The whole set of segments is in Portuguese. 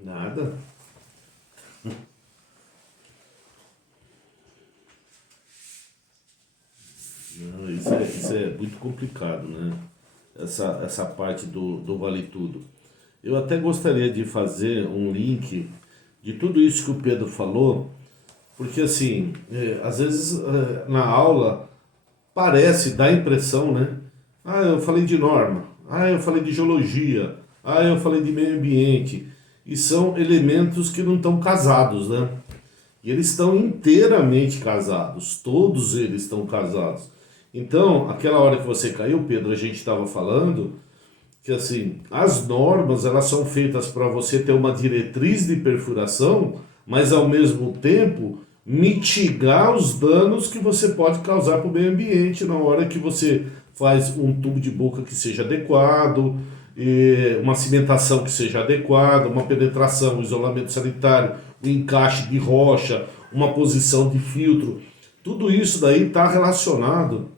Nada. Não, isso é muito complicado, né? Essa parte do vale tudo. Eu até gostaria de fazer um link de tudo isso que o Pedro falou, porque assim, às vezes na aula parece, dá a impressão, né? Ah, eu falei de norma, ah, eu falei de geologia, ah, eu falei de meio ambiente, e são elementos que não estão casados, né? E eles estão inteiramente casados, todos eles estão casados. Então, aquela hora que você caiu, Pedro, a gente estava falando que assim, as normas elas são feitas para você ter uma diretriz de perfuração, mas ao mesmo tempo mitigar os danos que você pode causar para o meio ambiente na hora que você faz um tubo de boca que seja adequado, uma cimentação que seja adequada, uma penetração, um isolamento sanitário, um encaixe de rocha, uma posição de filtro. Tudo isso daí está relacionado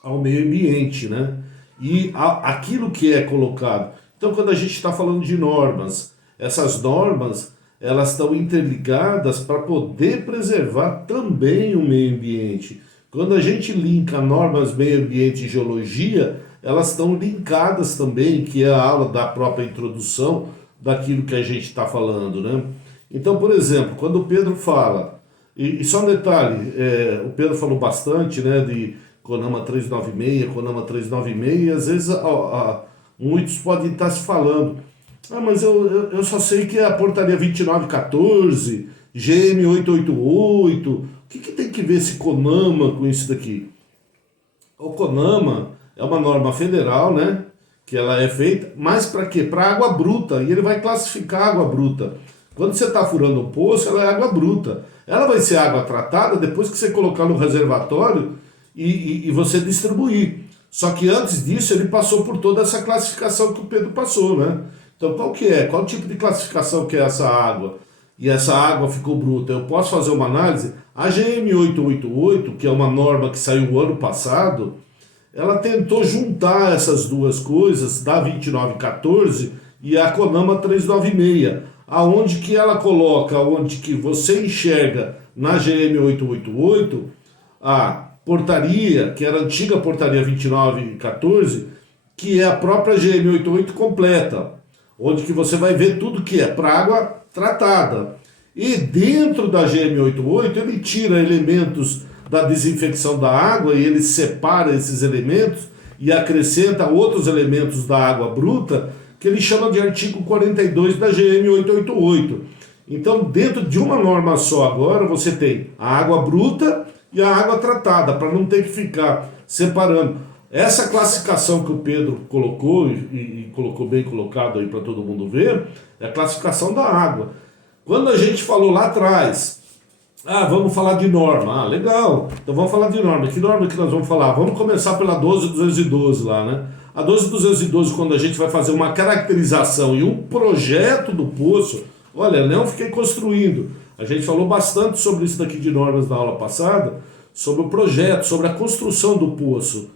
ao meio ambiente, né? E aquilo que é colocado. Então, quando a gente está falando de normas, essas normas elas estão interligadas para poder preservar também o meio ambiente. Quando a gente linka normas, meio ambiente e geologia, elas estão linkadas também, que é a aula da própria introdução daquilo que a gente está falando, né? Então, por exemplo, quando o Pedro fala, e só um detalhe, o Pedro falou bastante, né, de CONAMA 396, CONAMA 396, e às vezes muitos podem estar se falando, mas eu só sei que é a portaria 2914, GM 888, o que tem que ver esse CONAMA com isso daqui? O CONAMA é uma norma federal, né, que ela é feita, mas para quê? Para água bruta, e ele vai classificar água bruta. Quando você está furando um poço, ela é água bruta. Ela vai ser água tratada depois que você colocar no reservatório e você distribuir. Só que antes disso ele passou por toda essa classificação que o Pedro passou, né? Então qual que é? Qual tipo de classificação que é essa água? E essa água ficou bruta. Eu posso fazer uma análise? A GM 888, que é uma norma que saiu o ano passado, ela tentou juntar essas duas coisas, da 2914 e a CONAMA 396, aonde que ela coloca, onde que você enxerga na GM 888 a portaria, que era a antiga portaria 2914, que é a própria GM 88 completa, onde que você vai ver tudo que é para água tratada. E dentro da GM 88 ele tira elementos da desinfecção da água e ele separa esses elementos e acrescenta outros elementos da água bruta que ele chama de artigo 42 da GM 888. Então, dentro de uma norma só agora, você tem a água bruta e a água tratada, para não ter que ficar separando. Essa classificação que o Pedro colocou, e colocou bem colocado aí para todo mundo ver, é a classificação da água. Quando a gente falou lá atrás, vamos falar de norma, legal, então vamos falar de norma. Que norma que nós vamos falar? Vamos começar pela 12212 lá, né? A 12212, quando a gente vai fazer uma caracterização e um projeto do poço, olha, não fiquei construindo. A gente falou bastante sobre isso daqui de normas na aula passada, sobre o projeto, sobre a construção do poço.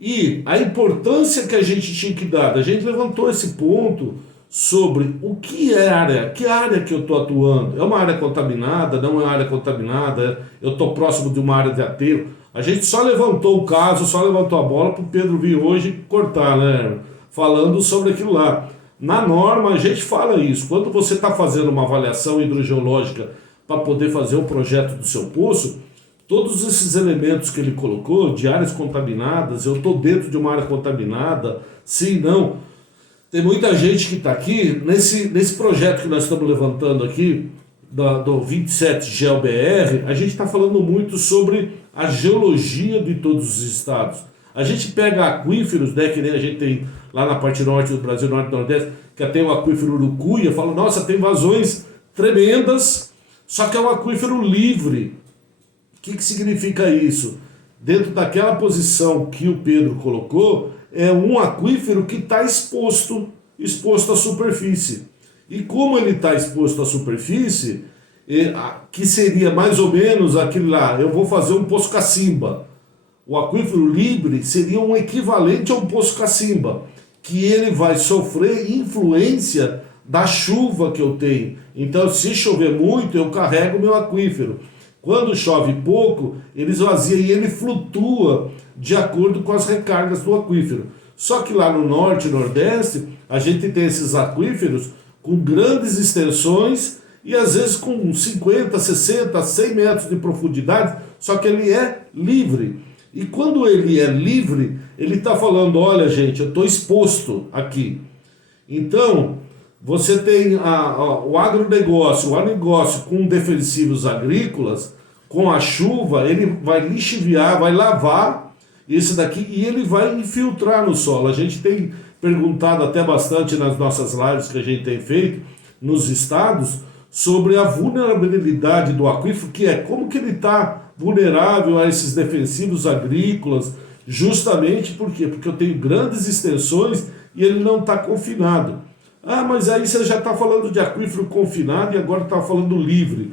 E a importância que a gente tinha que dar, a gente levantou esse ponto sobre o que é área que eu estou atuando. É uma área contaminada, não é uma área contaminada, eu estou próximo de uma área de aterro. A gente só levantou o caso, só levantou a bola para o Pedro vir hoje cortar, né? Falando sobre aquilo lá. Na norma a gente fala isso, quando você está fazendo uma avaliação hidrogeológica para poder fazer o projeto do seu poço, todos esses elementos que ele colocou, de áreas contaminadas, eu estou dentro de uma área contaminada, sim, não. Tem muita gente que está aqui, nesse projeto que nós estamos levantando aqui, do 27 GeoBR, a gente está falando muito sobre a geologia de todos os estados. A gente pega aquíferos, né, que nem a gente tem lá na parte norte do Brasil, norte e nordeste, que tem o aquífero Urucuia, fala, nossa, tem vazões tremendas, só que é um aquífero livre. O que significa isso? Dentro daquela posição que o Pedro colocou, é um aquífero que está exposto à superfície. E como ele está exposto à superfície, que seria mais ou menos aquele lá, eu vou fazer um poço cacimba. O aquífero livre seria um equivalente a um poço cacimba, que ele vai sofrer influência da chuva que eu tenho. Então, se chover muito, eu carrego meu aquífero. Quando chove pouco, ele esvazia e ele flutua de acordo com as recargas do aquífero. Só que lá no norte e nordeste, a gente tem esses aquíferos com grandes extensões e às vezes com 50, 60, 100 metros de profundidade, só que ele é livre. E quando ele é livre, ele está falando, olha gente, eu estou exposto aqui. Então, você tem o agronegócio, o negócio com defensivos agrícolas, com a chuva, ele vai lixiviar, vai lavar esse daqui e ele vai infiltrar no solo. A gente tem perguntado até bastante nas nossas lives que a gente tem feito nos estados sobre a vulnerabilidade do aquífero, que é como que ele está vulnerável a esses defensivos agrícolas, justamente por quê? Porque eu tenho grandes extensões e ele não está confinado. Ah, mas aí você já está falando de aquífero confinado e agora está falando livre.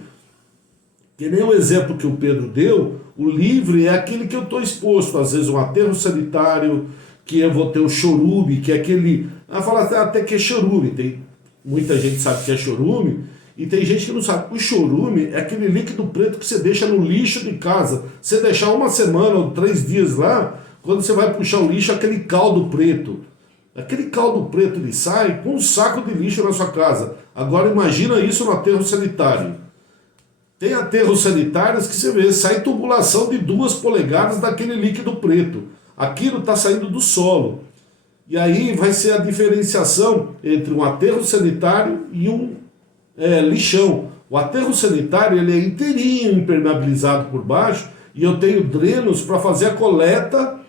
Que nem o exemplo que o Pedro deu, o livre é aquele que eu estou exposto, às vezes um aterro sanitário, que eu vou ter o chorume, que é aquele... fala até que é chorume, tem muita gente sabe que é chorume, e tem gente que não sabe. O chorume é aquele líquido preto que você deixa no lixo de casa. Você deixar uma semana ou 3 dias lá, quando você vai puxar o lixo, aquele caldo preto. Aquele caldo preto ele sai com um saco de lixo na sua casa. Agora imagina isso no aterro sanitário. Tem aterros sanitários que você vê, sai tubulação de 2 polegadas daquele líquido preto. Aquilo está saindo do solo. E aí vai ser a diferenciação entre um aterro sanitário e um lixão. O aterro sanitário ele é inteirinho impermeabilizado por baixo e eu tenho drenos para fazer a coleta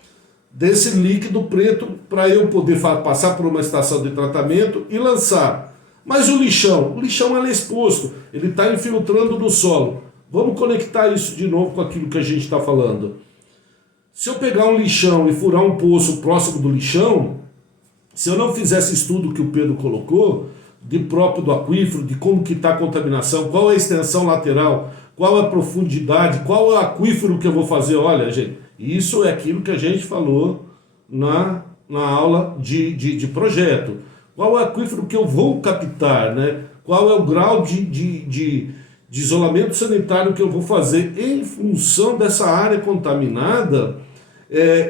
desse líquido preto para eu poder passar por uma estação de tratamento e lançar. Mas o lixão ele é exposto, ele está infiltrando no solo. Vamos conectar isso de novo com aquilo que a gente está falando. Se eu pegar um lixão e furar um poço próximo do lixão, se eu não fizesse estudo que o Pedro colocou, de próprio do aquífero, de como que está a contaminação, qual é a extensão lateral, qual é a profundidade, qual é o aquífero que eu vou fazer, olha gente, isso é aquilo que a gente falou na aula de projeto. Qual é o aquífero que eu vou captar, né? Qual é o grau de isolamento sanitário que eu vou fazer em função dessa área contaminada.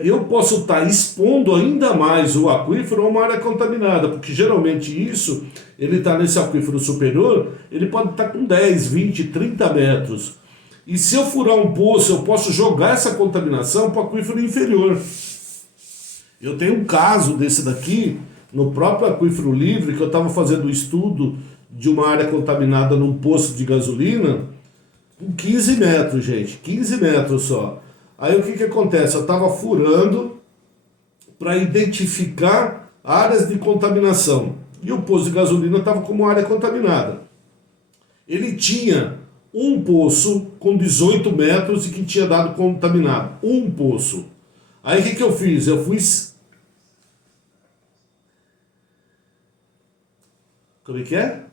Eu posso estar expondo ainda mais o aquífero a uma área contaminada, porque geralmente isso, ele está nesse aquífero superior, ele pode estar com 10, 20, 30 metros. E se eu furar um poço, eu posso jogar essa contaminação para o aquífero inferior. Eu tenho um caso desse daqui, no próprio aquífero livre, que eu estava fazendo um estudo de uma área contaminada num poço de gasolina, com 15 metros, gente, 15 metros só. Aí o que acontece? Eu estava furando para identificar áreas de contaminação. E o poço de gasolina estava como área contaminada. Ele tinha um poço com 18 metros e que tinha dado contaminado. Um poço. Aí o que eu fiz? Eu fui... Como é que é?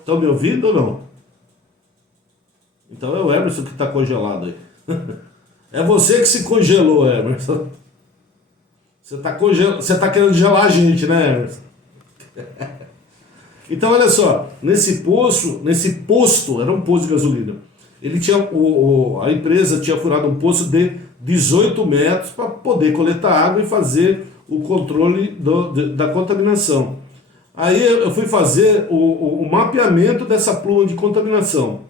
Estão me ouvindo ou não? Então é o Emerson que está congelado aí. É você que se congelou, Emerson. Você tá querendo gelar a gente, né, Emerson? Então, olha só, nesse posto, era um posto de gasolina. Ele tinha, a empresa tinha furado um poço de 18 metros para poder coletar água e fazer o controle da contaminação. Aí eu fui fazer o mapeamento dessa pluma de contaminação.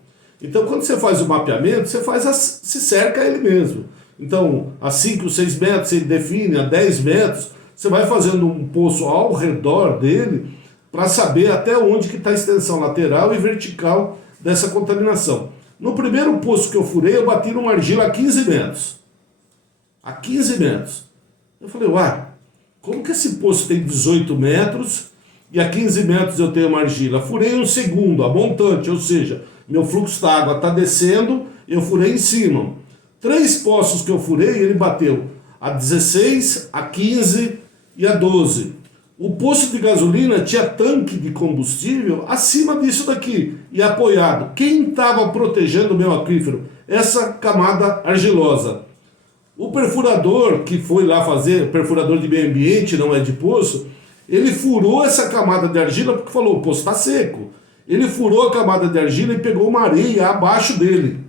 Então, quando você faz o mapeamento, se cerca ele mesmo. Então, a 5, 6 metros, você define, a 10 metros, você vai fazendo um poço ao redor dele para saber até onde que está a extensão lateral e vertical dessa contaminação. No primeiro poço que eu furei, eu bati numa argila a 15 metros. A 15 metros. Eu falei, como que esse poço tem 18 metros e a 15 metros eu tenho uma argila? Furei um segundo, a montante, ou seja, meu fluxo d'água está descendo, eu furei em cima. 3 poços que eu furei, ele bateu a 16, a 15 e a 12. O poço de gasolina tinha tanque de combustível acima disso daqui e apoiado. Quem estava protegendo o meu aquífero? Essa camada argilosa. O perfurador que foi lá fazer, perfurador de meio ambiente, não é de poço, ele furou essa camada de argila porque falou, o poço está seco. Ele furou a camada de argila e pegou uma areia abaixo dele.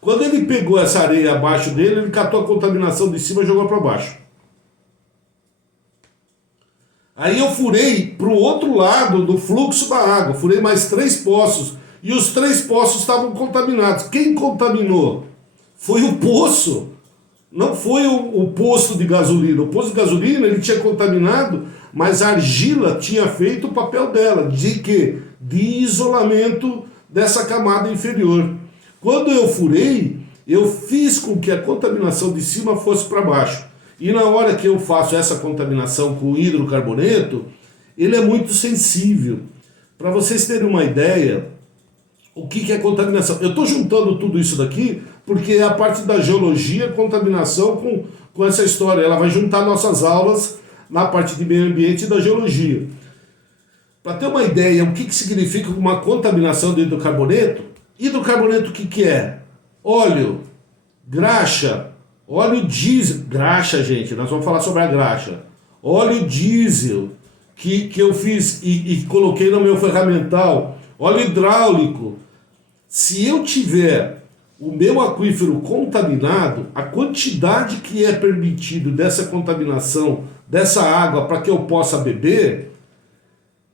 Quando ele pegou essa areia abaixo dele, ele catou a contaminação de cima e jogou para baixo. Aí eu furei para o outro lado do fluxo da água, furei mais 3 poços, e os 3 poços estavam contaminados. Quem contaminou? Foi o poço, não foi o posto de gasolina. O posto de gasolina ele tinha contaminado, mas a argila tinha feito o papel dela, de quê? De isolamento dessa camada inferior. Quando eu furei, eu fiz com que a contaminação de cima fosse para baixo. E na hora que eu faço essa contaminação com hidrocarboneto, ele é muito sensível. Para vocês terem uma ideia, o que é contaminação? Eu estou juntando tudo isso daqui porque é a parte da geologia, contaminação com essa história. Ela vai juntar nossas aulas na parte de meio ambiente e da geologia. Para ter uma ideia, o que significa uma contaminação de hidrocarboneto? Hidrocarboneto o que é? Óleo, graxa, óleo diesel, graxa, gente, nós vamos falar sobre a graxa. Óleo diesel, que eu fiz e coloquei no meu ferramental. Óleo hidráulico. Se eu tiver o meu aquífero contaminado, a quantidade que é permitido dessa contaminação, dessa água para que eu possa beber,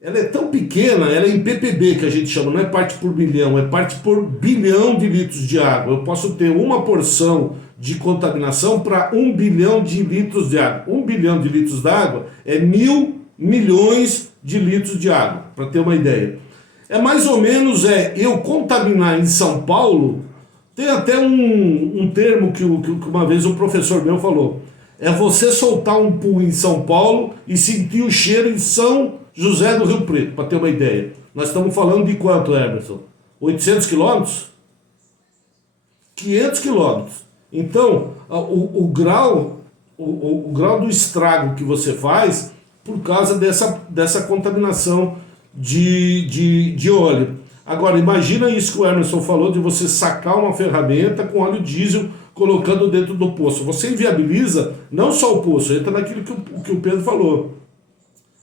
ela é tão pequena, ela é em ppb que a gente chama, não é parte por milhão, é parte por bilhão de litros de água. Eu posso ter uma porção de contaminação para 1 bilhão de litros de água. 1 bilhão de litros de água é 1.000 milhões de litros de água, para ter uma ideia. É mais ou menos eu contaminar em São Paulo, tem até um termo que uma vez um professor meu falou, é você soltar um pum em São Paulo e sentir o cheiro em São José do Rio Preto, para ter uma ideia. Nós estamos falando de quanto, Emerson? 800 quilômetros? 500 quilômetros. Então, o grau do estrago que você faz por causa dessa contaminação de óleo. Agora, imagina isso que o Emerson falou, de você sacar uma ferramenta com óleo diesel colocando dentro do poço. Você inviabiliza não só o poço, entra naquilo que o Pedro falou.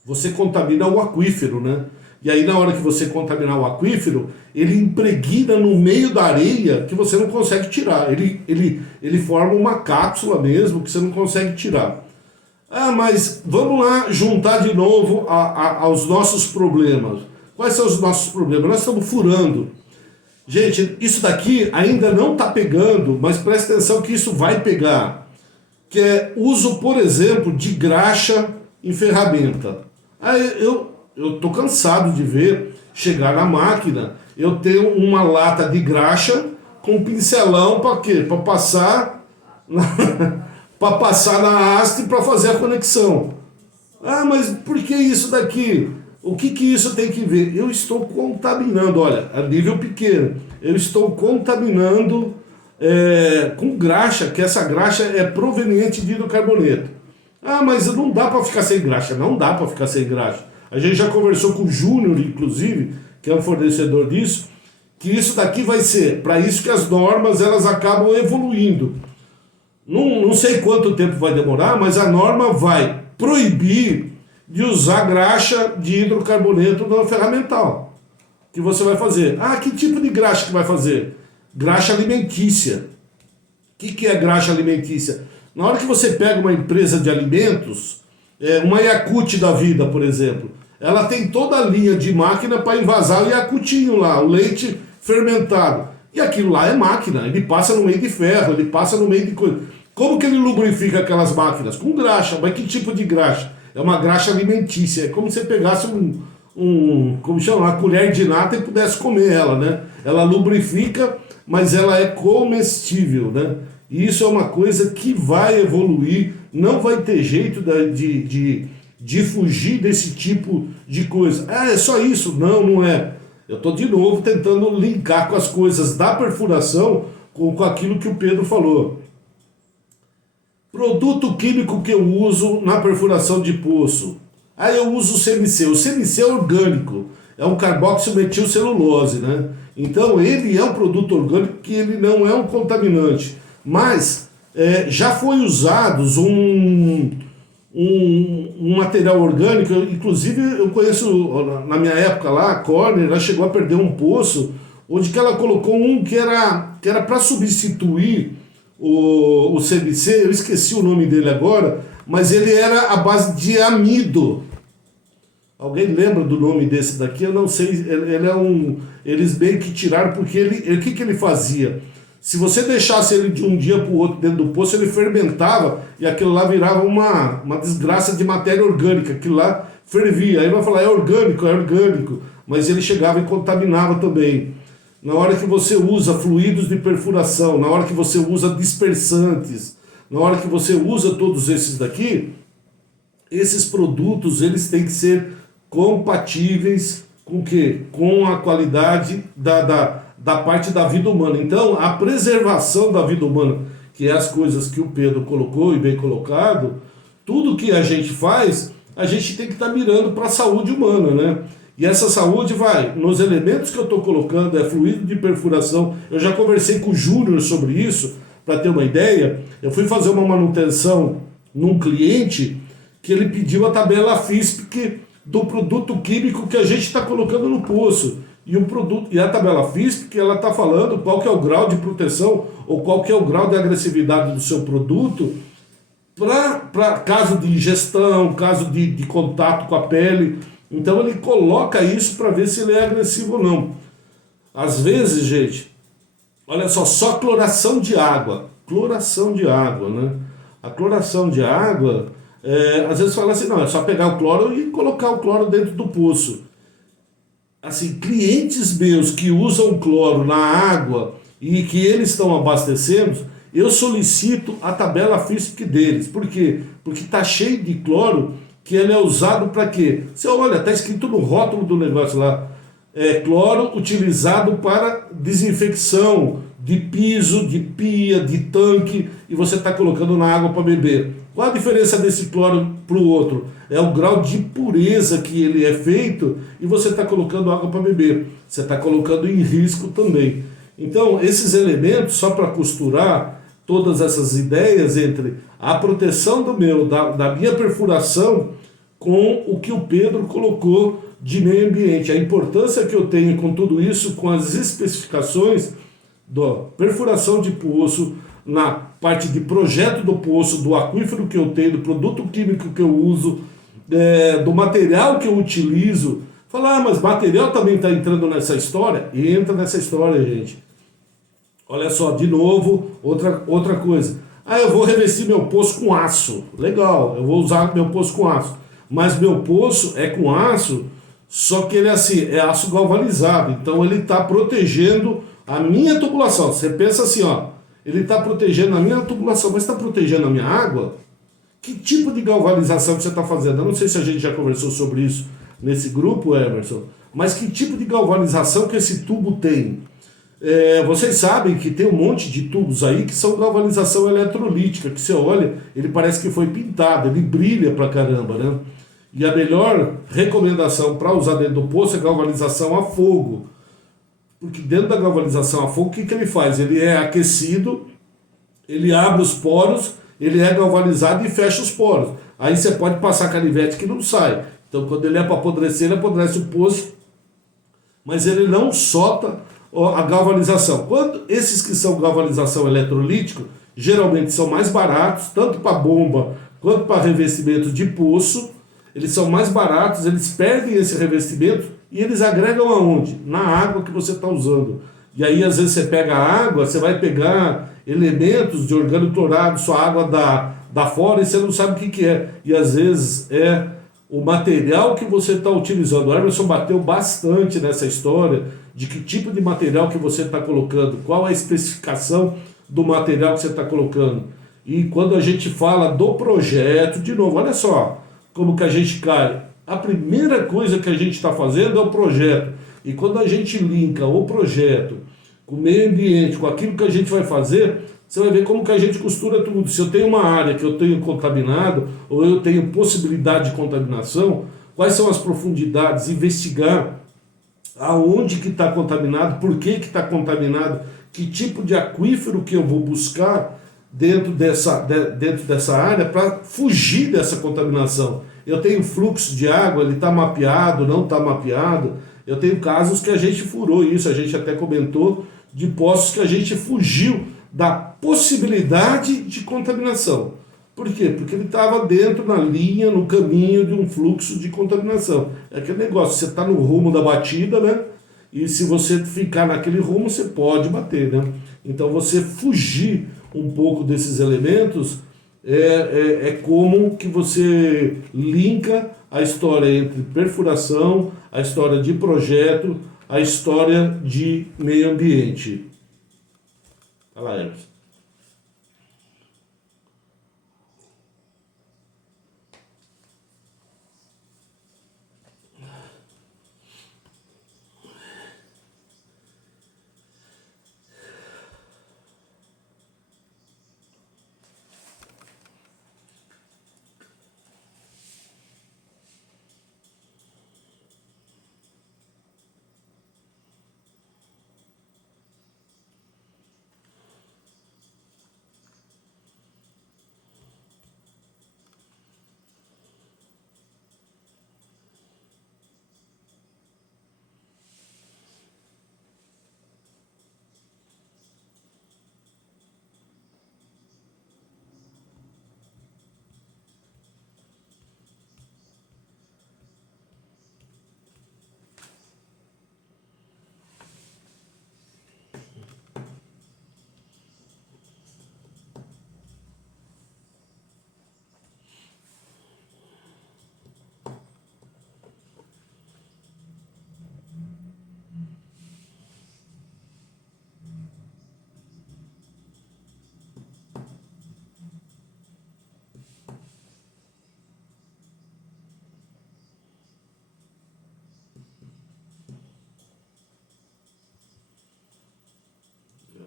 Você contamina o aquífero, né? E aí na hora que você contaminar o aquífero, ele impregna no meio da areia que você não consegue tirar. Ele forma uma cápsula mesmo que você não consegue tirar. Mas vamos lá juntar de novo aos nossos problemas. Quais são os nossos problemas? Nós estamos furando. Gente, isso daqui ainda não está pegando, mas presta atenção que isso vai pegar. Que é uso, por exemplo, de graxa em ferramenta. Eu estou cansado de ver chegar na máquina, eu tenho uma lata de graxa com um pincelão para quê? Para passar para passar na haste para fazer a conexão. Mas por que isso daqui? O que isso tem que ver? Eu estou contaminando, olha, a nível pequeno, eu estou contaminando com graxa, que essa graxa é proveniente de hidrocarboneto. Mas não dá para ficar sem graxa. Não dá para ficar sem graxa. A gente já conversou com o Júnior, inclusive, que é um fornecedor disso, que isso daqui vai ser, para isso que as normas elas acabam evoluindo. Não sei quanto tempo vai demorar, mas a norma vai proibir de usar graxa de hidrocarboneto no ferramental. Que você vai fazer? Ah, que tipo de graxa que vai fazer? Graxa alimentícia. O que é graxa alimentícia? Na hora que você pega uma empresa de alimentos, uma Yakult da vida, por exemplo, ela tem toda a linha de máquina para envasar o Yakultinho lá, o leite fermentado. E aquilo lá é máquina, ele passa no meio de ferro, ele passa no meio de coisa. Como que ele lubrifica aquelas máquinas? Com graxa. Mas que tipo de graxa? É uma graxa alimentícia. É como se você pegasse como chama, uma colher de nata e pudesse comer ela, né? Ela lubrifica, mas ela é comestível, né? E isso é uma coisa que vai evoluir, não vai ter jeito de fugir desse tipo de coisa. Ah, é só isso? Não, não é. Eu estou de novo tentando linkar com as coisas da perfuração com aquilo que o Pedro falou. Produto químico que eu uso na perfuração de poço. Aí eu uso o CMC. O CMC é orgânico, é um carboximetilcelulose, né? Então ele é um produto orgânico que ele não é um contaminante. Mas já foi usado um material orgânico, inclusive eu conheço, na minha época lá, a Corner, ela chegou a perder um poço, onde que ela colocou um que era para substituir o CBC, eu esqueci o nome dele agora, mas ele era à base de amido. Alguém lembra do nome desse daqui? Eu não sei, ele é eles meio que tiraram, porque o que ele fazia? Se você deixasse ele de um dia para o outro dentro do poço, ele fermentava e aquilo lá virava uma desgraça de matéria orgânica, aquilo lá fervia. Aí vai falar, é orgânico, mas ele chegava e contaminava também. Na hora que você usa fluidos de perfuração, na hora que você usa dispersantes, na hora que você usa todos esses daqui, esses produtos eles têm que ser compatíveis com o quê? Com a qualidade da parte da vida humana. Então, a preservação da vida humana, que é as coisas que o Pedro colocou e bem colocado, tudo que a gente faz, a gente tem que estar mirando para a saúde humana, né? E essa saúde vai nos elementos que eu estou colocando, é fluido de perfuração. Eu já conversei com o Júnior sobre isso, para ter uma ideia. Eu fui fazer uma manutenção num cliente que ele pediu a tabela FISP do produto químico que a gente está colocando no poço. E a tabela FISP que ela está falando qual que é o grau de proteção ou qual que é o grau de agressividade do seu produto para caso de ingestão, caso de contato com a pele. Então ele coloca isso para ver se ele é agressivo ou não. Às vezes, gente, olha só cloração de água. Cloração de água, né? A cloração de água, às vezes fala assim, não, é só pegar o cloro e colocar o cloro dentro do poço. Assim, clientes meus que usam cloro na água e que eles estão abastecendo, eu solicito a tabela FISP deles. Por quê? Porque está cheio de cloro que ele é usado para quê? Você olha, está escrito no rótulo do negócio lá, cloro utilizado para desinfecção de piso, de pia, de tanque, e você está colocando na água para beber. Qual a diferença desse cloro para o outro? É o grau de pureza que ele é feito e você está colocando água para beber. Você está colocando em risco também. Então, esses elementos, só para costurar todas essas ideias entre a proteção da minha perfuração com o que o Pedro colocou de meio ambiente. A importância que eu tenho com tudo isso, com as especificações da perfuração de poço, na parte de projeto do poço, do aquífero que eu tenho, do produto químico que eu uso, do material que eu utilizo. Falar, mas material também está entrando nessa história? E entra nessa história, gente. Olha só, de novo, outra coisa. Eu vou revestir meu poço com aço. Legal, eu vou usar meu poço com aço. Mas meu poço é com aço, só que ele é aço galvanizado. Então ele está protegendo a minha tubulação. Você pensa assim, ele está protegendo a minha tubulação, mas está protegendo a minha água? Que tipo de galvanização que você está fazendo? Eu não sei se a gente já conversou sobre isso nesse grupo, Emerson, mas que tipo de galvanização que esse tubo tem? Vocês sabem que tem um monte de tubos aí que são galvanização eletrolítica, que você olha, ele parece que foi pintado, ele brilha pra caramba, né? E a melhor recomendação para usar dentro do poço é galvanização a fogo. Porque dentro da galvanização a fogo, o que ele faz? Ele é aquecido, ele abre os poros, ele é galvanizado e fecha os poros. Aí você pode passar canivete que não sai. Então quando ele é para apodrecer, ele apodrece o poço, mas ele não solta a galvanização. Quando esses que são galvanização eletrolítico, geralmente são mais baratos, tanto para bomba quanto para revestimento de poço, eles são mais baratos, eles perdem esse revestimento e eles agregam aonde? Na água que você está usando. E aí às vezes você pega a água, você vai pegar elementos de orgânico clorado, sua água dá fora e você não sabe o que é. E às vezes é o material que você está utilizando. O Emerson bateu bastante nessa história de que tipo de material que você está colocando, qual a especificação do material que você está colocando. E quando a gente fala do projeto, de novo, olha só como que a gente cai. A primeira coisa que a gente está fazendo é o projeto. E quando a gente linka o projeto com o meio ambiente, com aquilo que a gente vai fazer, você vai ver como que a gente costura tudo. Se eu tenho uma área que eu tenho contaminado, ou eu tenho possibilidade de contaminação, quais são as profundidades, investigar aonde que está contaminado, por que está contaminado, que tipo de aquífero que eu vou buscar dentro dessa área para fugir dessa contaminação. Eu tenho fluxo de água, ele está mapeado, não está mapeado. Eu tenho casos que a gente furou isso, a gente até comentou de poços que a gente fugiu da possibilidade de contaminação. Por quê? Porque ele estava dentro, na linha, no caminho de um fluxo de contaminação. É aquele negócio, você está no rumo da batida, né? E se você ficar naquele rumo, você pode bater, né? Então você fugir um pouco desses elementos é como que você linka a história entre perfuração, a história de projeto, a história de meio ambiente. Olha lá, Emerson.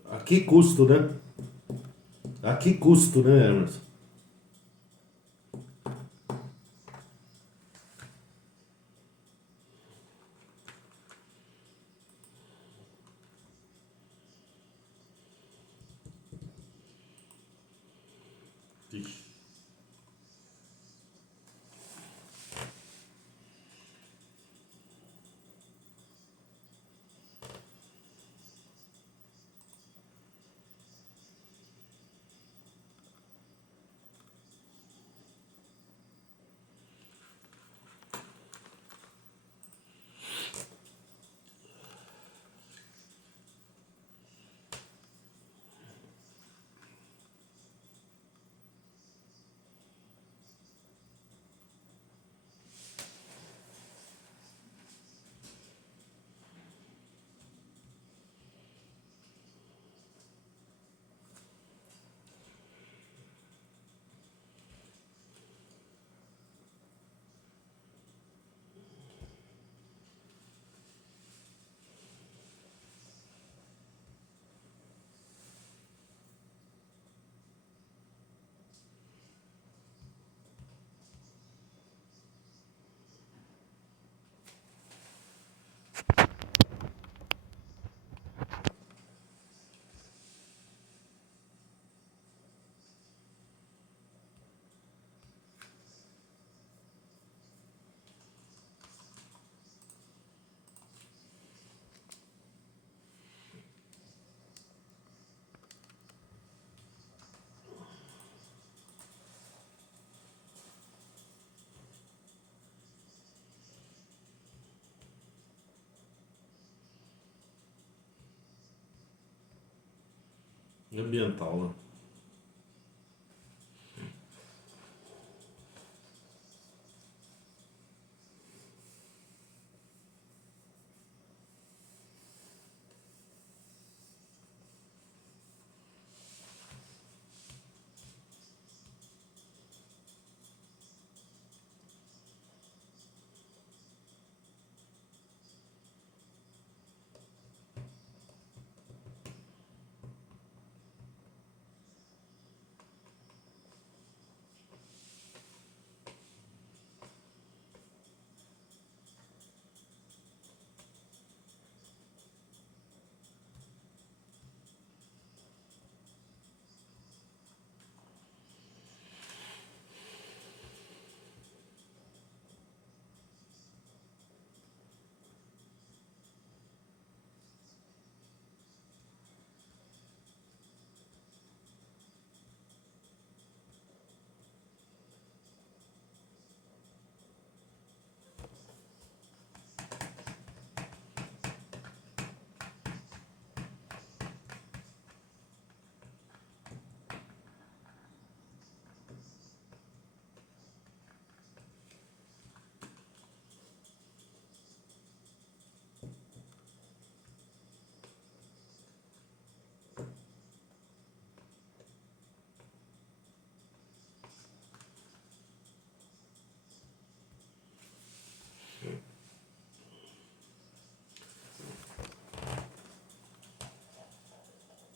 A que custo, né? A que custo, né, Emerson? Ixi. ambiental, né?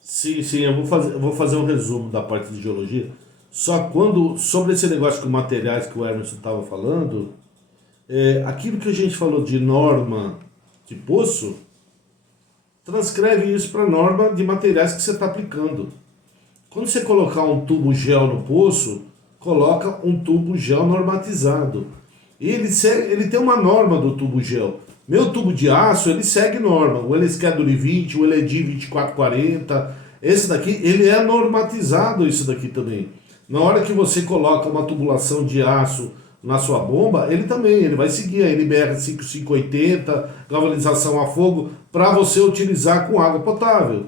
Sim, sim, eu vou fazer um resumo da parte de geologia. Só quando, sobre esse negócio com materiais que o Emerson estava falando, aquilo que a gente falou de norma de poço, transcreve isso para a norma de materiais que você está aplicando. Quando você colocar um tubo gel no poço, coloca um tubo gel normatizado. Ele tem uma norma do tubo gel. Meu tubo de aço, ele segue norma. O Schedule 20, o LED 2440. Esse daqui, ele é normatizado, isso daqui também. Na hora que você coloca uma tubulação de aço na sua bomba, ele vai seguir a NBR 5580, galvanização a fogo, para você utilizar com água potável.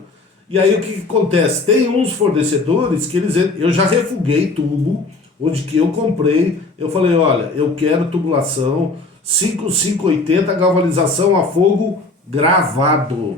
E aí o que acontece? Tem uns fornecedores que eu já refuguei tubo, onde que eu comprei, eu falei, olha, eu quero tubulação 5580, galvanização a fogo gravado.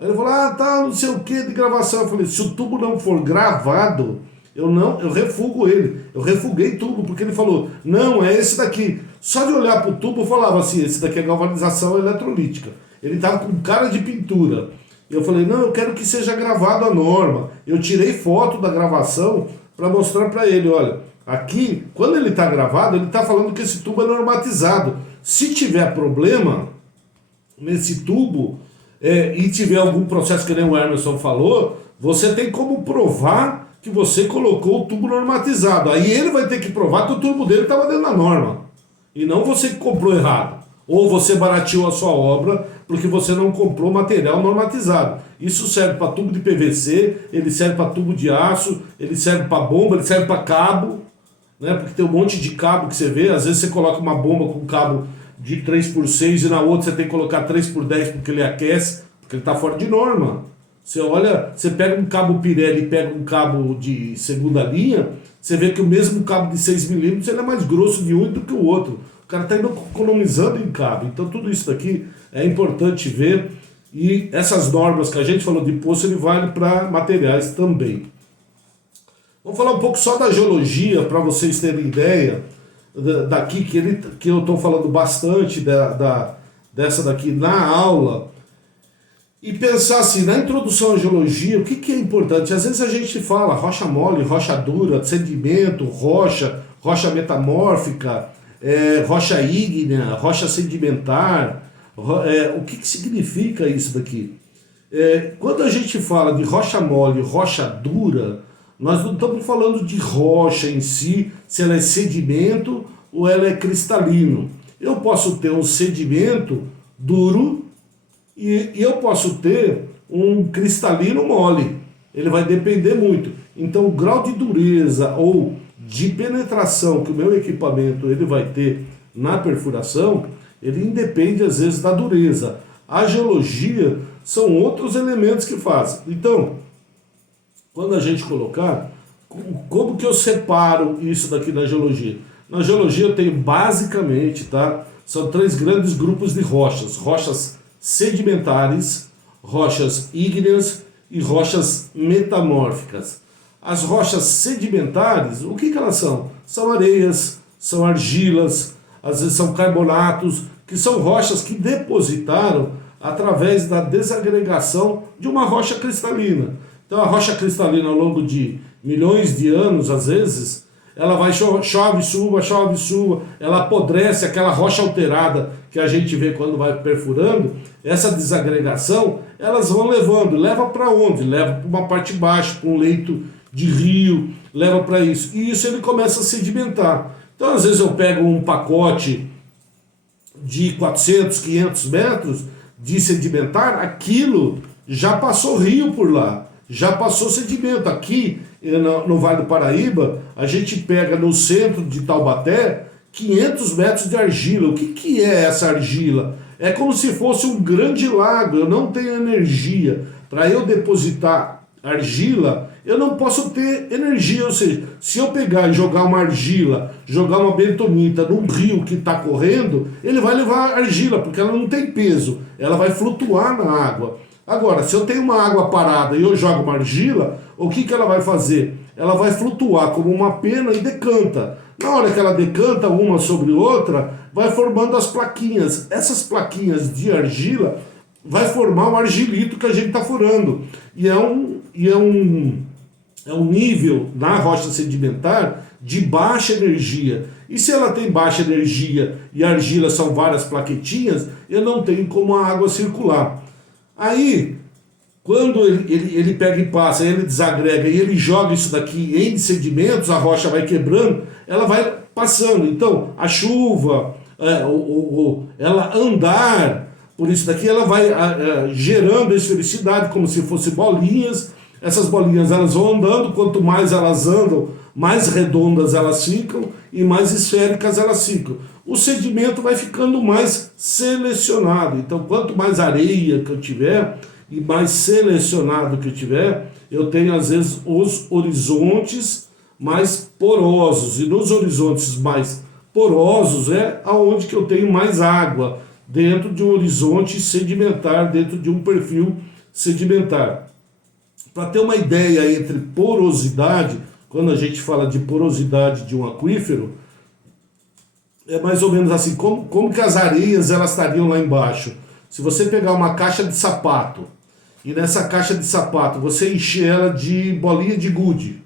Aí ele falou, tá, não sei o que de gravação. Eu falei, se o tubo não for gravado, eu refugo ele. Eu refuguei tubo, porque ele falou, não, é esse daqui. Só de olhar pro tubo eu falava assim, esse daqui é galvanização eletrolítica. Ele tava com cara de pintura. Eu falei, não, eu quero que seja gravado a norma. Eu tirei foto da gravação para mostrar para ele, olha, aqui, quando ele está gravado, ele está falando que esse tubo é normatizado. Se tiver problema nesse tubo e tiver algum processo que nem o Emerson falou, você tem como provar que você colocou o tubo normatizado. Aí ele vai ter que provar que o tubo dele estava dentro da norma. E não você que comprou errado. Ou você barateou a sua obra porque você não comprou material normatizado. Isso serve para tubo de PVC, ele serve para tubo de aço, ele serve para bomba, ele serve para cabo, né? Porque tem um monte de cabo que você vê, às vezes você coloca uma bomba com cabo de 3x6 e na outra você tem que colocar 3x10 porque ele aquece, porque ele está fora de norma. Você olha, você pega um cabo Pirelli e pega um cabo de segunda linha, você vê que o mesmo cabo de 6mm ele é mais grosso de um do que o outro. O cara está economizando em cabo. Então tudo isso daqui é importante ver. E essas normas que a gente falou de poço, ele vale para materiais também. Vamos falar um pouco só da geologia, para vocês terem ideia daqui, que eu estou falando bastante dessa daqui na aula. E pensar assim, na introdução à geologia, o que é importante? Às vezes a gente fala rocha mole, rocha dura, sedimento, rocha metamórfica, rocha ígnea, rocha sedimentar. O que significa isso daqui? Quando a gente fala de rocha mole, rocha dura, nós não estamos falando de rocha em si, se ela é sedimento ou ela é cristalino. Eu posso ter um sedimento duro e eu posso ter um cristalino mole. Ele vai depender muito. Então o grau de dureza ou de penetração que o meu equipamento ele vai ter na perfuração, ele independe às vezes da dureza. A geologia são outros elementos que fazem. Então, quando a gente colocar, como que eu separo isso daqui na geologia? Na geologia eu tenho basicamente, tá? São 3 grandes grupos de rochas. Rochas sedimentares, rochas ígneas e rochas metamórficas. As rochas sedimentares, o que elas são? São areias, são argilas, às vezes são carbonatos, que são rochas que depositaram através da desagregação de uma rocha cristalina. Então a rocha cristalina ao longo de milhões de anos, às vezes, ela vai chove, chuva, ela apodrece, aquela rocha alterada que a gente vê quando vai perfurando, essa desagregação, elas vão levando, leva para onde? Leva para uma parte baixa, para um leito de rio, leva para isso. E isso ele começa a sedimentar. Então às vezes eu pego um pacote de 400, 500 metros de sedimentar, aquilo já passou rio por lá, já passou sedimento. Aqui no Vale do Paraíba, a gente pega no centro de Taubaté 500 metros de argila. O que é essa argila? É como se fosse um grande lago. Eu não tenho energia. Para eu depositar argila, eu não posso ter energia. Ou seja, se eu pegar e jogar uma argila, jogar uma bentonita num rio que está correndo, ele vai levar argila, porque ela não tem peso. Ela vai flutuar na água. Agora, se eu tenho uma água parada e eu jogo uma argila, o que ela vai fazer? Ela vai flutuar como uma pena e decanta. Na hora que ela decanta uma sobre outra, vai formando as plaquinhas. Essas plaquinhas de argila vai formar o argilito que a gente está furando. E é um nível na rocha sedimentar de baixa energia. E se ela tem baixa energia e a argila são várias plaquetinhas, eu não tenho como a água circular. Aí, quando ele pega e passa, ele desagrega e ele joga isso daqui em sedimentos, a rocha vai quebrando, ela vai passando. Então, a chuva, ela andar por isso daqui, ela vai gerando esfericidade, como se fossem bolinhas. Essas bolinhas elas vão andando, quanto mais elas andam, mais redondas elas ficam e mais esféricas elas ficam. O sedimento vai ficando mais selecionado. Então, quanto mais areia que eu tiver e mais selecionado que eu tiver, eu tenho às vezes os horizontes mais porosos. E nos horizontes mais porosos é aonde que eu tenho mais água, dentro de um horizonte sedimentar, dentro de um perfil sedimentar. Para ter uma ideia entre porosidade, quando a gente fala de porosidade de um aquífero, é mais ou menos assim, como que as areias elas estariam lá embaixo. Se você pegar uma caixa de sapato, e nessa caixa de sapato você encher ela de bolinha de gude,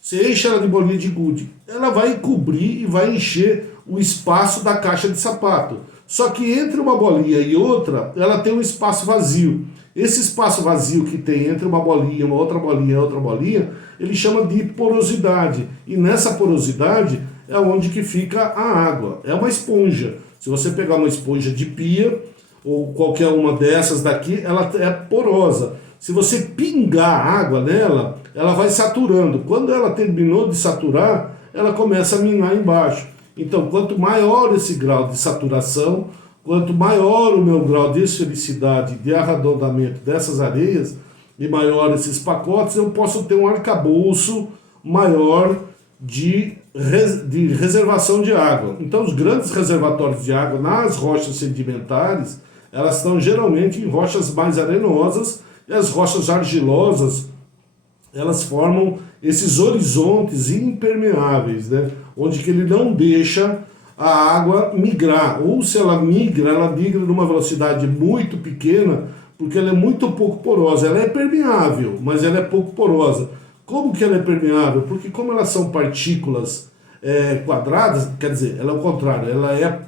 você enche ela de bolinha de gude, ela vai cobrir e vai encher o espaço da caixa de sapato. Só que entre uma bolinha e outra, ela tem um espaço vazio. Esse espaço vazio que tem entre uma bolinha, uma outra bolinha e outra bolinha, ele chama de porosidade. E nessa porosidade é onde que fica a água. É uma esponja. Se você pegar uma esponja de pia, ou qualquer uma dessas daqui, ela é porosa. Se você pingar água nela, ela vai saturando. Quando ela terminou de saturar, ela começa a minar embaixo. Então, quanto maior esse grau de saturação, quanto maior o meu grau de esfericidade, de arredondamento dessas areias, e maior esses pacotes, eu posso ter um arcabouço maior de reservação de água. Então, os grandes reservatórios de água nas rochas sedimentares, elas estão geralmente em rochas mais arenosas, e as rochas argilosas, elas formam esses horizontes impermeáveis, né? Onde que ele não deixa a água migrar, ou se ela migra numa velocidade muito pequena, porque ela é muito pouco porosa. Ela é permeável, mas ela é pouco porosa. Como que ela é permeável? Porque como elas são partículas quadradas, quer dizer, ela é o contrário, ela é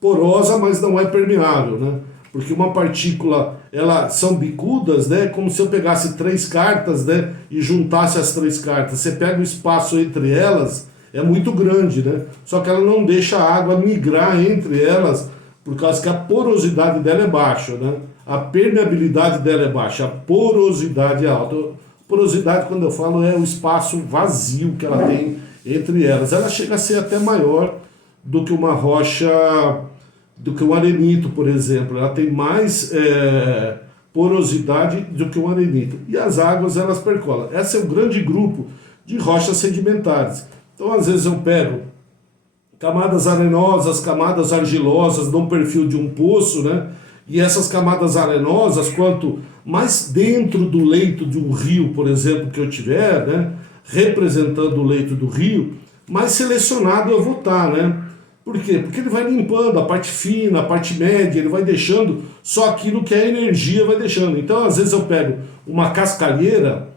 porosa, mas não é permeável, né? Porque uma partícula, elas são bicudas, né? Como se eu pegasse 3 cartas, né? E juntasse as 3 cartas. Você pega o espaço entre elas, é muito grande, né? Só que ela não deixa a água migrar entre elas, por causa que a porosidade dela é baixa, né? A permeabilidade dela é baixa, a porosidade é alta. Porosidade, quando eu falo, é o espaço vazio que ela tem entre elas. Ela chega a ser até maior do que uma rocha, do que um arenito, por exemplo. Ela tem mais porosidade do que um arenito. E as águas, elas percolam. Esse é um grande grupo de rochas sedimentares. Então, às vezes eu pego camadas arenosas, camadas argilosas, num perfil de um poço, né? E essas camadas arenosas, quanto mais dentro do leito de um rio, por exemplo, que eu tiver, né? Representando o leito do rio, mais selecionado eu vou estar, né? Por quê? Porque ele vai limpando a parte fina, a parte média, ele vai deixando só aquilo que a energia vai deixando. Então, às vezes eu pego uma cascalheira,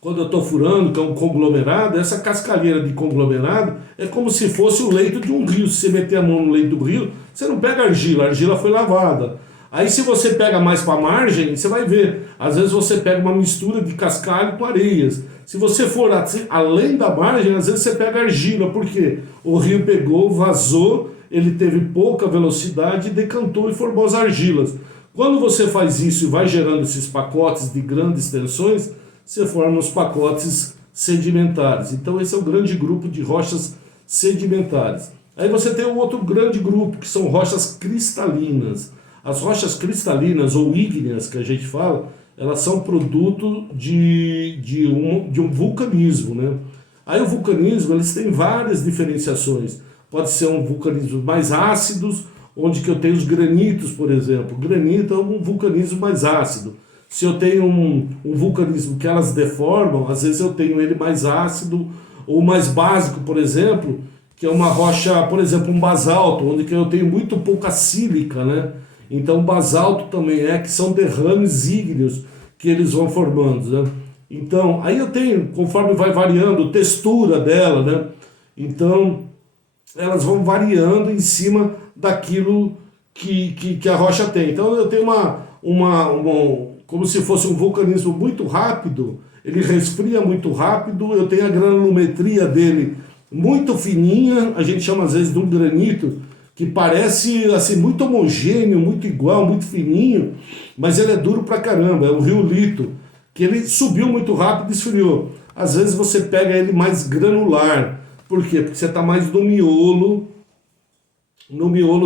quando eu estou furando, que é um conglomerado, essa cascalheira de conglomerado é como se fosse o leito de um rio. Se você meter a mão no leito do rio, você não pega argila, a argila foi lavada. Aí se você pega mais para a margem, você vai ver, às vezes você pega uma mistura de cascalho com areias. Se você for assim, além da margem, às vezes você pega argila, porque o rio pegou, vazou, ele teve pouca velocidade, decantou e formou as argilas. Quando você faz isso e vai gerando esses pacotes de grandes tensões, você forma os pacotes sedimentares. Então esse é o grande grupo de rochas sedimentares. Aí você tem um outro grande grupo, que são rochas cristalinas. As rochas cristalinas ou ígneas, que a gente fala, elas são produto de um vulcanismo, né? Aí o vulcanismo, eles têm várias diferenciações. Pode ser um vulcanismo mais ácidos, onde que eu tenho os granitos, por exemplo. Granito é um vulcanismo mais ácido. Se eu tenho um vulcanismo que elas deformam, às vezes eu tenho ele mais ácido ou mais básico, por exemplo, que é uma rocha, por exemplo, um basalto, onde que eu tenho muito pouca sílica, né? Então basalto também que são derrames ígneos que eles vão formando, né? Então, aí eu tenho, conforme vai variando a textura dela, né? Então, elas vão variando em cima daquilo que a rocha tem. Então eu tenho como se fosse um vulcanismo muito rápido, ele resfria muito rápido, eu tenho a granulometria dele muito fininha, a gente chama às vezes de um granito, que parece assim muito homogêneo, muito igual, muito fininho, mas ele é duro pra caramba, é o riolito, que ele subiu muito rápido e esfriou. Às vezes você pega ele mais granular, por quê? Porque você está mais no miolo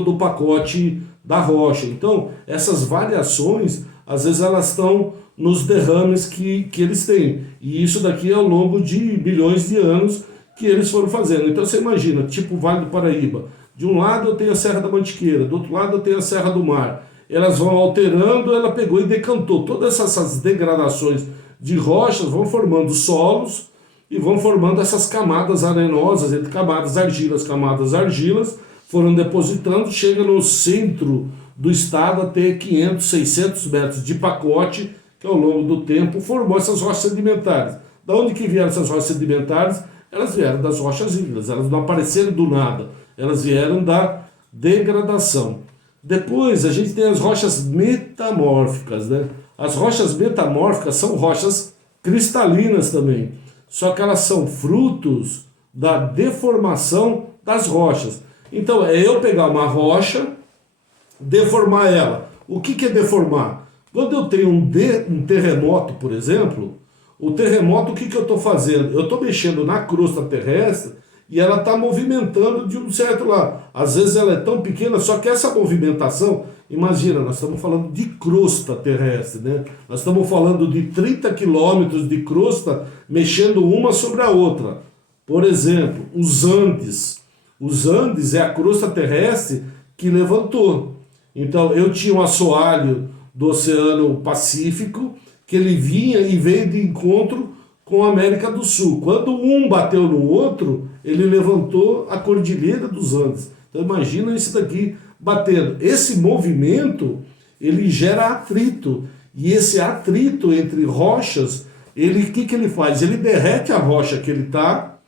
do pacote da rocha. Então, essas variações, às vezes elas estão nos derrames que eles têm. E isso daqui é ao longo de milhões de anos que eles foram fazendo. Então você imagina, tipo o Vale do Paraíba. De um lado eu tenho a Serra da Mantiqueira, do outro lado eu tenho a Serra do Mar. Elas vão alterando, ela pegou e decantou. Todas essas degradações de rochas vão formando solos e vão formando essas camadas arenosas, entre camadas argilas, foram depositando, chega no centro do estado a ter 500, 600 metros de pacote, que ao longo do tempo formou essas rochas sedimentares. Da onde que vieram essas rochas sedimentares? Elas vieram das rochas ígneas, elas não apareceram do nada, elas vieram da degradação. Depois a gente tem as rochas metamórficas, né? As rochas metamórficas são rochas cristalinas também, só que elas são frutos da deformação das rochas. Então é eu pegar uma rocha, deformar ela. O que é deformar? Quando eu tenho um terremoto, por exemplo, o terremoto, o que eu estou fazendo? Eu estou mexendo na crosta terrestre e ela está movimentando de um certo lado. Às vezes ela é tão pequena, só que essa movimentação, imagina, nós estamos falando de crosta terrestre, né? Nós estamos falando de 30 quilômetros de crosta mexendo uma sobre a outra. Por exemplo, os Andes. Os Andes é a crosta terrestre que levantou. Então eu tinha um assoalho do Oceano Pacífico que ele vinha e veio de encontro com a América do Sul. Quando um bateu no outro, ele levantou a Cordilheira dos Andes. Então imagina isso daqui batendo. Esse movimento, ele gera atrito. E esse atrito entre rochas, o que ele faz? Ele derrete a rocha que ele está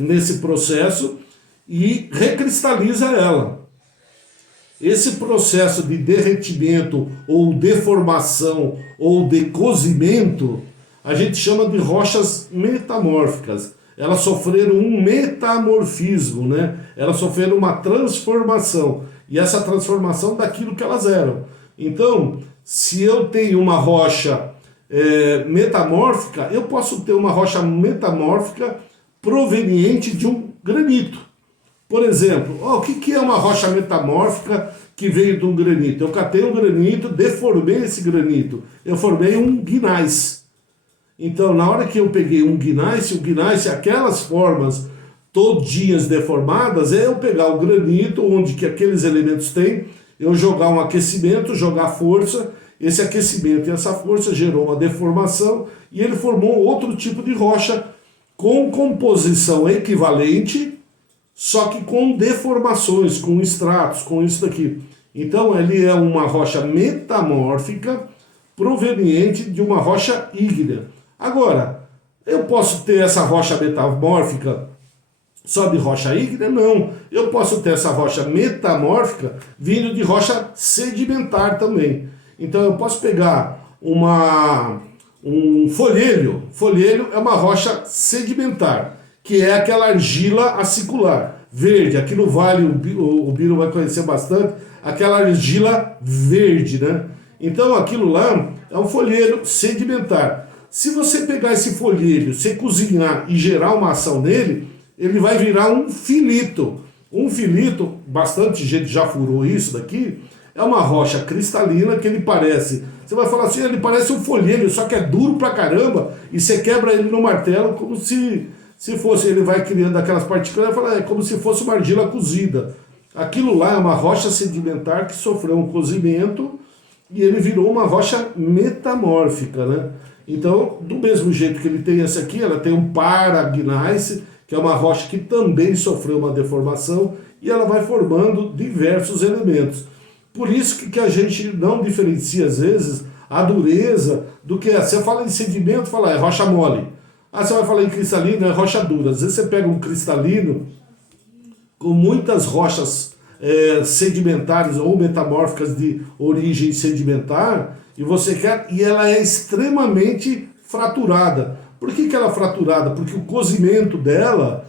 nesse processo e recristaliza ela. Esse processo de derretimento ou deformação ou de cozimento, a gente chama de rochas metamórficas. Elas sofreram um metamorfismo, né? Elas sofreram uma transformação. E essa transformação daquilo que elas eram. Então, se eu tenho uma rocha metamórfica, eu posso ter uma rocha metamórfica proveniente de um granito. Por exemplo, o que é uma rocha metamórfica que veio de um granito? Eu catei um granito, deformei esse granito, eu formei um gneiss. Então, na hora que eu peguei um gneiss, o gneiss, aquelas formas todinhas deformadas, é eu pegar o granito, onde que aqueles elementos têm, eu jogar um aquecimento, jogar força, esse aquecimento e essa força gerou uma deformação e ele formou outro tipo de rocha com composição equivalente, só que com deformações, com estratos, com isso daqui. Então ele é uma rocha metamórfica proveniente de uma rocha ígnea. Agora, eu posso ter essa rocha metamórfica só de rocha ígnea? Não. Eu posso ter essa rocha metamórfica vindo de rocha sedimentar também. Então eu posso pegar um folhelho. Folhelho é uma rocha sedimentar, que é aquela argila acicular, verde. Aqui no Vale o Biro vai conhecer bastante, aquela argila verde, né? Então aquilo lá é um folhelho sedimentar. Se você pegar esse folhelho, você cozinhar e gerar uma ação nele, ele vai virar um filito. Um filito, bastante gente já furou isso daqui, é uma rocha cristalina que ele parece... Você vai falar assim, ele parece um folhelho, só que é duro pra caramba, e você quebra ele no martelo como se fosse... Ele vai criando aquelas partículas, é como se fosse uma argila cozida. Aquilo lá é uma rocha sedimentar que sofreu um cozimento e ele virou uma rocha metamórfica, né? Então, do mesmo jeito que ele tem essa aqui, ela tem um paragneiss, que é uma rocha que também sofreu uma deformação, e ela vai formando diversos elementos. Por isso que a gente não diferencia, às vezes, a dureza do que é. Você fala em sedimento, fala, é rocha mole. Ah, você vai falar em cristalino, é rocha dura. Às vezes você pega um cristalino com muitas rochas sedimentares ou metamórficas de origem sedimentar, e ela é extremamente fraturada. Por que ela é fraturada? Porque o cozimento dela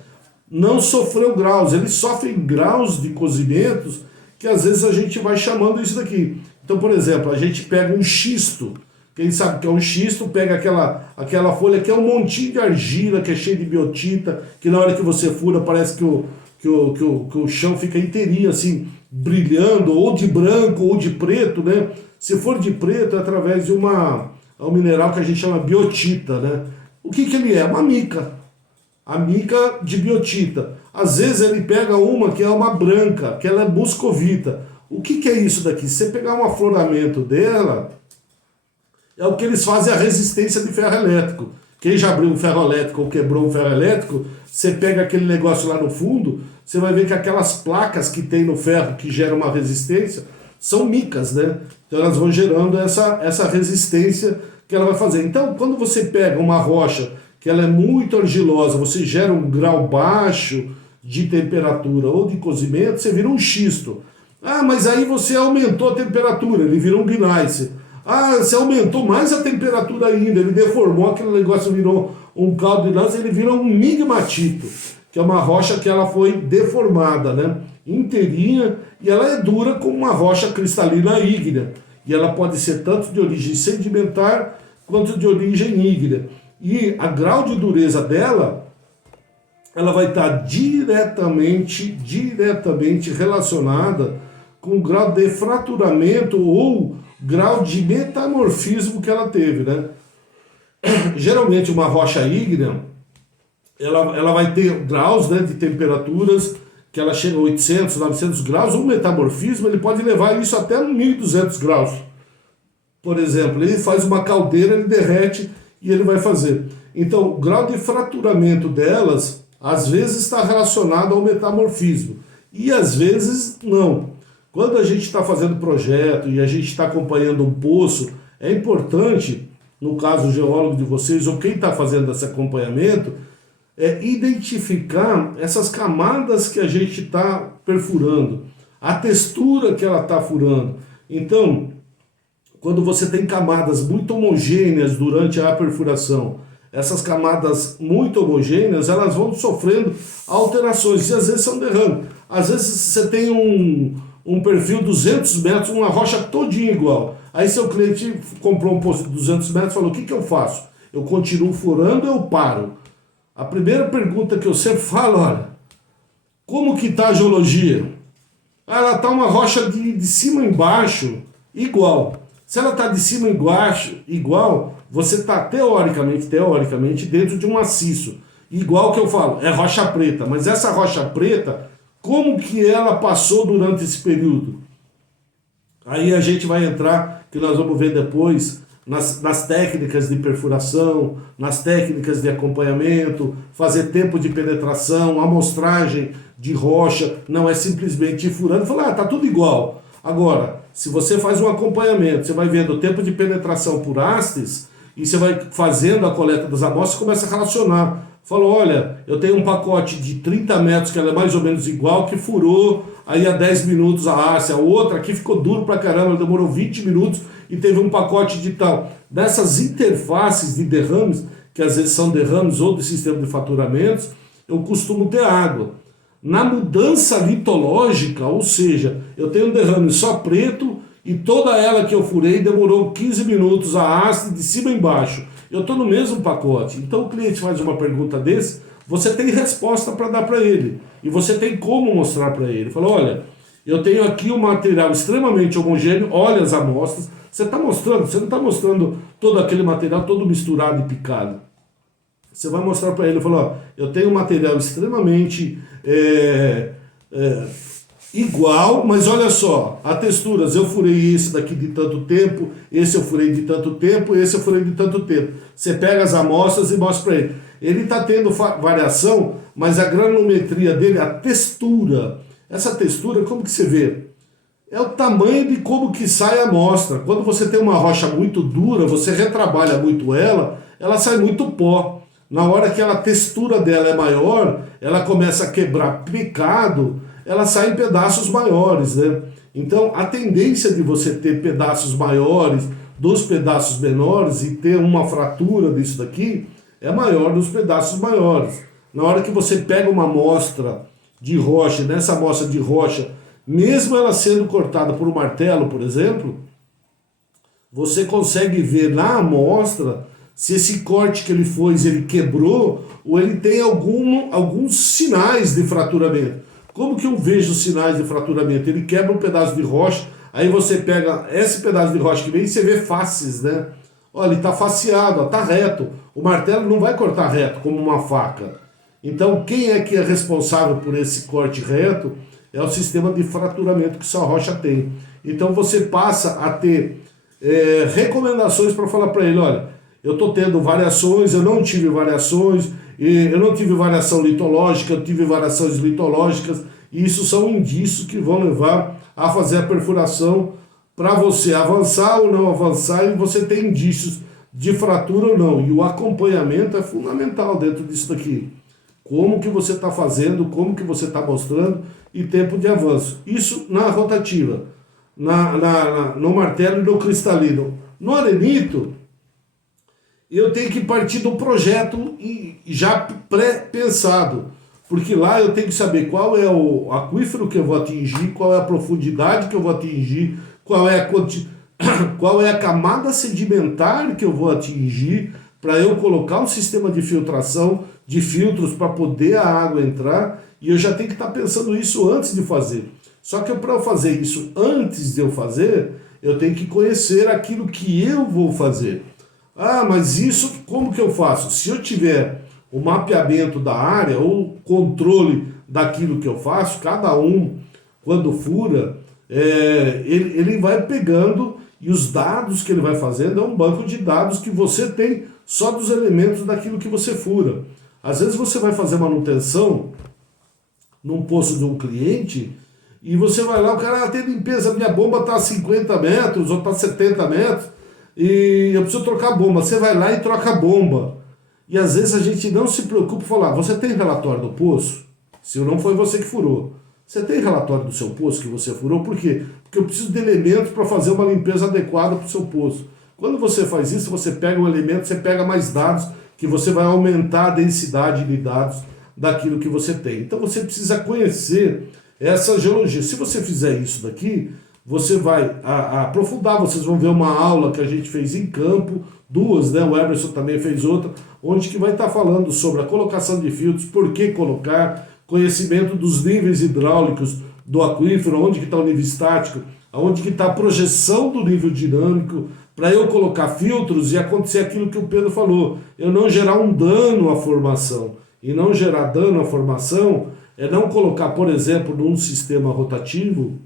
não sofreu graus. Eles sofrem graus de cozimentos que às vezes a gente vai chamando isso daqui. Então, por exemplo, a gente pega um xisto. Quem sabe que é um xisto, pega aquela folha que é um montinho de argila, que é cheio de biotita, que na hora que você fura parece que o chão fica inteirinho assim, brilhando, ou de branco ou de preto, né? Se for de preto, é através de um mineral que a gente chama biotita, né? O que ele é? Uma mica. A mica de biotita. Às vezes ele pega uma que é uma branca, que ela é muscovita. O que é isso daqui? Se você pegar um afloramento dela, é o que eles fazem a resistência de ferro elétrico. Quem já abriu um ferro elétrico ou quebrou um ferro elétrico, você pega aquele negócio lá no fundo, você vai ver que aquelas placas que tem no ferro que geram uma resistência, são micas, né? Então elas vão gerando essa resistência que ela vai fazer. Então, quando você pega uma rocha que ela é muito argilosa, você gera um grau baixo de temperatura ou de cozimento, você vira um xisto. Ah, mas aí você aumentou a temperatura, ele virou um gneiss. Ah, você aumentou mais a temperatura ainda, ele deformou aquele negócio, virou um caldo de gneiss, ele virou um migmatito, que é uma rocha que ela foi deformada, né? Inteirinha, e ela é dura como uma rocha cristalina ígnea. E ela pode ser tanto de origem sedimentar quanto de origem ígnea. E a grau de dureza dela, ela vai estar diretamente relacionada com o grau de fraturamento ou grau de metamorfismo que ela teve, né? Geralmente uma rocha ígnea, ela vai ter graus, né, de temperaturas que ela chega a 800, 900 graus, o metamorfismo ele pode levar isso até 1.200 graus. Por exemplo, ele faz uma caldeira, ele derrete e ele vai fazer. Então, o grau de fraturamento delas, às vezes está relacionado ao metamorfismo, e às vezes não. Quando a gente está fazendo projeto e a gente está acompanhando um poço, é importante, no caso o geólogo de vocês, ou quem está fazendo esse acompanhamento, identificar essas camadas que a gente está perfurando, a textura que ela está furando. Então, quando você tem camadas muito homogêneas durante a perfuração, essas camadas muito homogêneas, elas vão sofrendo alterações, e às vezes são derrames. Às vezes você tem um perfil 200 metros, uma rocha todinha igual. Aí seu cliente comprou um poço de 200 metros e falou, o que eu faço? Eu continuo furando ou eu paro? A primeira pergunta que eu sempre falo, olha, Como que está a geologia? Ela está uma rocha de cima embaixo igual. Se ela está de cima embaixo igual, você está teoricamente dentro de um maciço. Igual que eu falo, é rocha preta. Mas essa rocha preta, como que ela passou durante esse período? Aí a gente vai entrar, que nós vamos ver depois, nas técnicas de perfuração, nas técnicas de acompanhamento, fazer tempo de penetração, amostragem de rocha, não é simplesmente ir furando e falar, tá tudo igual. Agora, se você faz um acompanhamento, você vai vendo o tempo de penetração por hastes, e você vai fazendo a coleta das amostras, começa a relacionar. Falou, olha, eu tenho um pacote de 30 metros, que ela é mais ou menos igual, que furou aí há 10 minutos a haste, a outra aqui ficou duro pra caramba, demorou 20 minutos e teve um pacote de tal. Dessas interfaces de derrames, que às vezes são derrames ou de sistema de faturamentos, eu costumo ter água. Na mudança litológica, ou seja, eu tenho um derrame só preto e toda ela que eu furei demorou 15 minutos a haste de cima e embaixo. Eu estou no mesmo pacote. Então o cliente faz uma pergunta desse, você tem resposta para dar para ele. E você tem como mostrar para ele. Fala, olha, eu tenho aqui um material extremamente homogêneo, olha as amostras. Você está mostrando, você não está mostrando todo aquele material todo misturado e picado. Você vai mostrar para ele, fala, ó, eu tenho um material extremamente igual, mas olha só, as texturas, eu furei esse daqui de tanto tempo, esse eu furei de tanto tempo, esse eu furei de tanto tempo. Você pega as amostras e mostra para ele. Ele está tendo variação, mas a granulometria dele, a textura, essa textura, como que você vê? É o tamanho de como que sai a amostra. Quando você tem uma rocha muito dura, você retrabalha muito ela sai muito pó. Na hora que a textura dela é maior, ela começa a quebrar picado, ela sai em pedaços maiores, né? Então, a tendência de você ter pedaços maiores dos pedaços menores e ter uma fratura disso daqui é maior dos pedaços maiores. Na hora que você pega uma amostra de rocha, nessa amostra de rocha, mesmo ela sendo cortada por um martelo, por exemplo, você consegue ver na amostra se esse corte que ele fez, ele quebrou ou ele tem alguns sinais de fraturamento. Como que eu vejo os sinais de fraturamento? Ele quebra um pedaço de rocha, aí você pega esse pedaço de rocha que vem e você vê faces, né? Olha, ele está faceado, está reto. O martelo não vai cortar reto como uma faca. Então, quem é que é responsável por esse corte reto? É o sistema de fraturamento que sua rocha tem. Então, você passa a ter recomendações para falar para ele, olha, eu estou tendo variações, eu não tive variações, eu não tive variação litológica, eu tive variações litológicas, e isso são indícios que vão levar a fazer a perfuração para você avançar ou não avançar, e você tem indícios de fratura ou não. E o acompanhamento é fundamental dentro disso daqui. Como que você está fazendo, como que você está mostrando e tempo de avanço. Isso na rotativa, no martelo e no cristalino. No arenito, eu tenho que partir do projeto já pré-pensado, porque lá eu tenho que saber qual é o aquífero que eu vou atingir, qual é a profundidade que eu vou atingir, qual é a camada sedimentar que eu vou atingir, para eu colocar um sistema de filtração, de filtros para poder a água entrar, e eu já tenho que estar pensando isso antes de fazer. Só que para eu fazer isso antes de eu fazer, eu tenho que conhecer aquilo que eu vou fazer. Ah, mas isso como que eu faço? Se eu tiver o mapeamento da área ou controle daquilo que eu faço, cada um, quando fura, ele vai pegando, e os dados que ele vai fazendo é um banco de dados que você tem só dos elementos daquilo que você fura. Às vezes você vai fazer manutenção num poço de um cliente e você vai lá, o cara tem limpeza, minha bomba está a 50 metros ou está a 70 metros, e eu preciso trocar a bomba. Você vai lá e troca a bomba. E às vezes a gente não se preocupa em falar, você tem relatório do poço? Se não foi você que furou. Você tem relatório do seu poço que você furou? Por quê? Porque eu preciso de elementos para fazer uma limpeza adequada para o seu poço. Quando você faz isso, você pega um elemento, você pega mais dados, que você vai aumentar a densidade de dados daquilo que você tem. Então você precisa conhecer essa geologia. Se você fizer isso daqui, você vai aprofundar, vocês vão ver uma aula que a gente fez em campo, duas, né? O Emerson também fez outra, onde que vai estar falando sobre a colocação de filtros, por que colocar, conhecimento dos níveis hidráulicos do aquífero, onde que está o nível estático, onde que está a projeção do nível dinâmico, para eu colocar filtros e acontecer aquilo que o Pedro falou, eu não gerar um dano à formação. E não gerar dano à formação é não colocar, por exemplo, num sistema rotativo,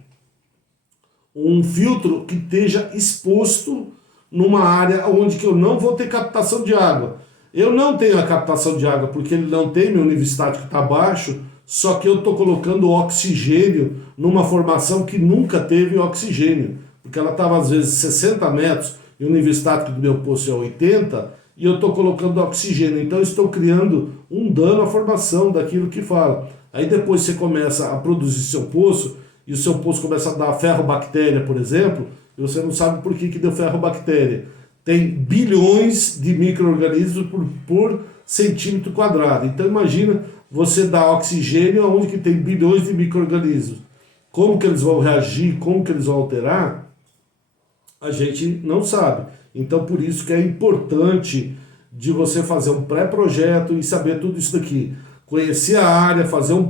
um filtro que esteja exposto numa área onde que eu não vou ter captação de água. Eu não tenho a captação de água porque ele não tem, meu nível estático está baixo, só que eu estou colocando oxigênio numa formação que nunca teve oxigênio, porque ela estava às vezes 60 metros e o nível estático do meu poço é 80, e eu estou colocando oxigênio, então eu estou criando um dano à formação daquilo que fala. Aí depois você começa a produzir seu poço, e o seu poço começa a dar ferrobactéria, por exemplo, e você não sabe por que deu ferrobactéria. Tem bilhões de micro-organismos por centímetro quadrado. Então imagina você dar oxigênio onde que tem bilhões de micro-organismos. Como que eles vão reagir, como que eles vão alterar, a gente não sabe. Então por isso que é importante de você fazer um pré-projeto e saber tudo isso daqui. Conhecer a área, fazer um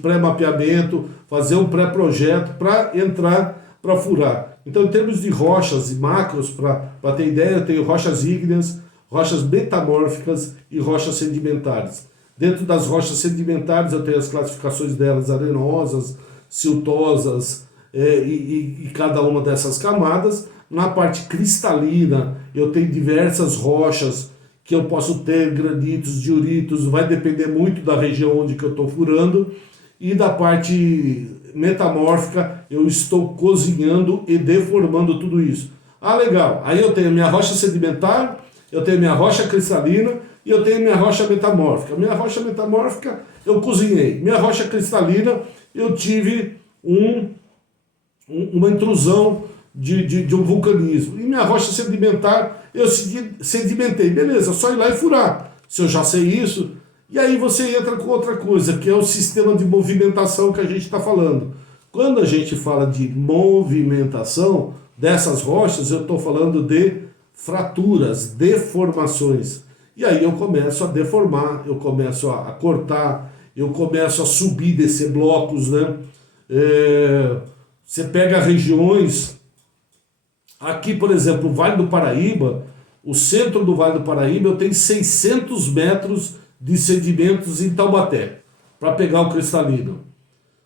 pré-mapeamento, fazer um pré-projeto para entrar, para furar. Então, em termos de rochas e macros, para ter ideia, eu tenho rochas ígneas, rochas metamórficas e rochas sedimentares. Dentro das rochas sedimentares, eu tenho as classificações delas, arenosas, siltosas, e cada uma dessas camadas. Na parte cristalina, eu tenho diversas rochas, que eu posso ter granitos, dioritos, vai depender muito da região onde que eu estou furando. E da parte metamórfica, eu estou cozinhando e deformando tudo isso. Ah, legal. Aí eu tenho minha rocha sedimentar, eu tenho minha rocha cristalina e eu tenho minha rocha metamórfica. Minha rocha metamórfica eu cozinhei. Minha rocha cristalina eu tive uma intrusão de um vulcanismo. E minha rocha sedimentar eu sedimentei. Beleza, só ir lá e furar. Se eu já sei isso... E aí você entra com outra coisa, que é o sistema de movimentação que a gente está falando. Quando a gente fala de movimentação dessas rochas, eu estou falando de fraturas, deformações. E aí eu começo a deformar, eu começo a cortar, eu começo a subir, descer blocos, né? Você pega regiões, aqui por exemplo, o Vale do Paraíba, o centro do Vale do Paraíba, eu tenho 600 metros de sedimentos em Taubaté, para pegar o cristalino.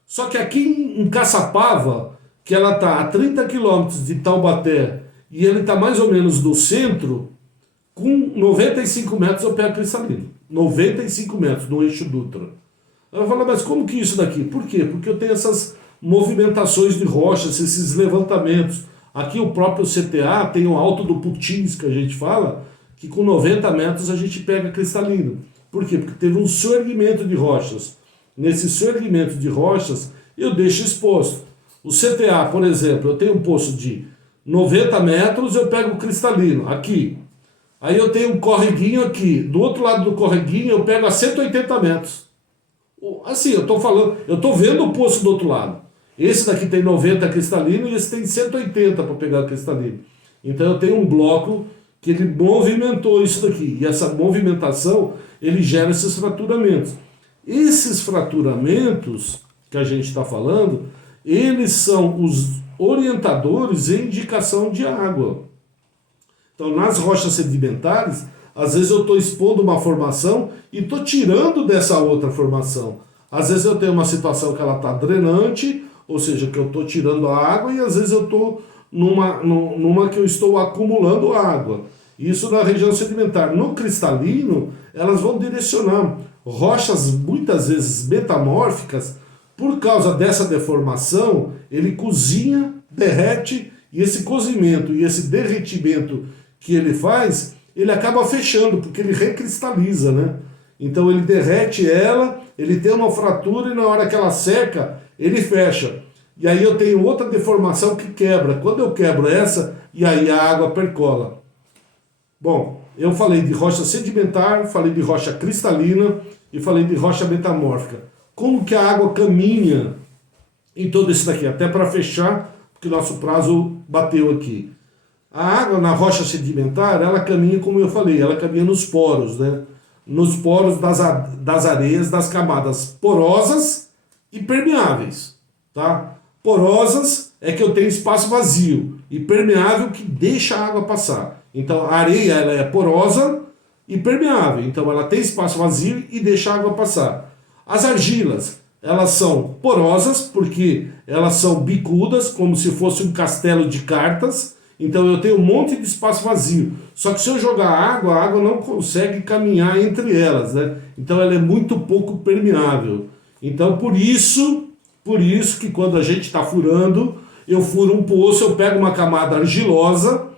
Só que aqui em Caçapava, que ela está a 30 quilômetros de Taubaté, e ele está mais ou menos no centro, com 95 metros eu pego cristalino. 95 metros no eixo Dutra. Ela fala, mas como que isso daqui? Por quê? Porque eu tenho essas movimentações de rochas, esses levantamentos. Aqui o próprio CTA tem o Alto do Putins, que a gente fala, que com 90 metros a gente pega cristalino. Por quê? Porque teve um soerguimento de rochas. Nesse soerguimento de rochas, eu deixo exposto. O CTA, por exemplo, eu tenho um poço de 90 metros, eu pego o cristalino, aqui. Aí eu tenho um correguinho aqui. Do outro lado do correguinho, eu pego a 180 metros. Assim, eu estou falando, eu estou vendo o poço do outro lado. Esse daqui tem 90 cristalino e esse tem 180 para pegar cristalino. Então eu tenho um bloco que ele movimentou isso daqui. E essa movimentação, ele gera esses fraturamentos. Esses fraturamentos que a gente está falando, eles são os orientadores em indicação de água. Então, nas rochas sedimentares, às vezes eu estou expondo uma formação e estou tirando dessa outra formação. Às vezes eu tenho uma situação que ela está drenante, ou seja, que eu estou tirando a água, e às vezes eu estou numa que eu estou acumulando água. Isso na região sedimentar. No cristalino, elas vão direcionar rochas muitas vezes metamórficas. Por causa dessa deformação, ele cozinha, derrete, e esse cozimento e esse derretimento que ele faz, ele acaba fechando, porque ele recristaliza, né? Então ele derrete ela, ele tem uma fratura e na hora que ela seca, ele fecha. E aí eu tenho outra deformação que quebra. Quando eu quebro essa, e aí a água percola. Bom, eu falei de rocha sedimentar, falei de rocha cristalina e falei de rocha metamórfica. Como que a água caminha em todo isso daqui? Até para fechar, porque nosso prazo bateu aqui. A água na rocha sedimentar, ela caminha, como eu falei, ela caminha nos poros, né? nos poros das areias das camadas porosas e permeáveis, tá? Porosas é que eu tenho espaço vazio, e permeável que deixa a água passar. Então a areia ela é porosa e permeável, então ela tem espaço vazio e deixa a água passar. As argilas, elas são porosas porque elas são bicudas, como se fosse um castelo de cartas. Então eu tenho um monte de espaço vazio. Só que se eu jogar água, a água não consegue caminhar entre elas, né? Então ela é muito pouco permeável. Então por isso que quando a gente está furando, eu furo um poço, eu pego uma camada argilosa.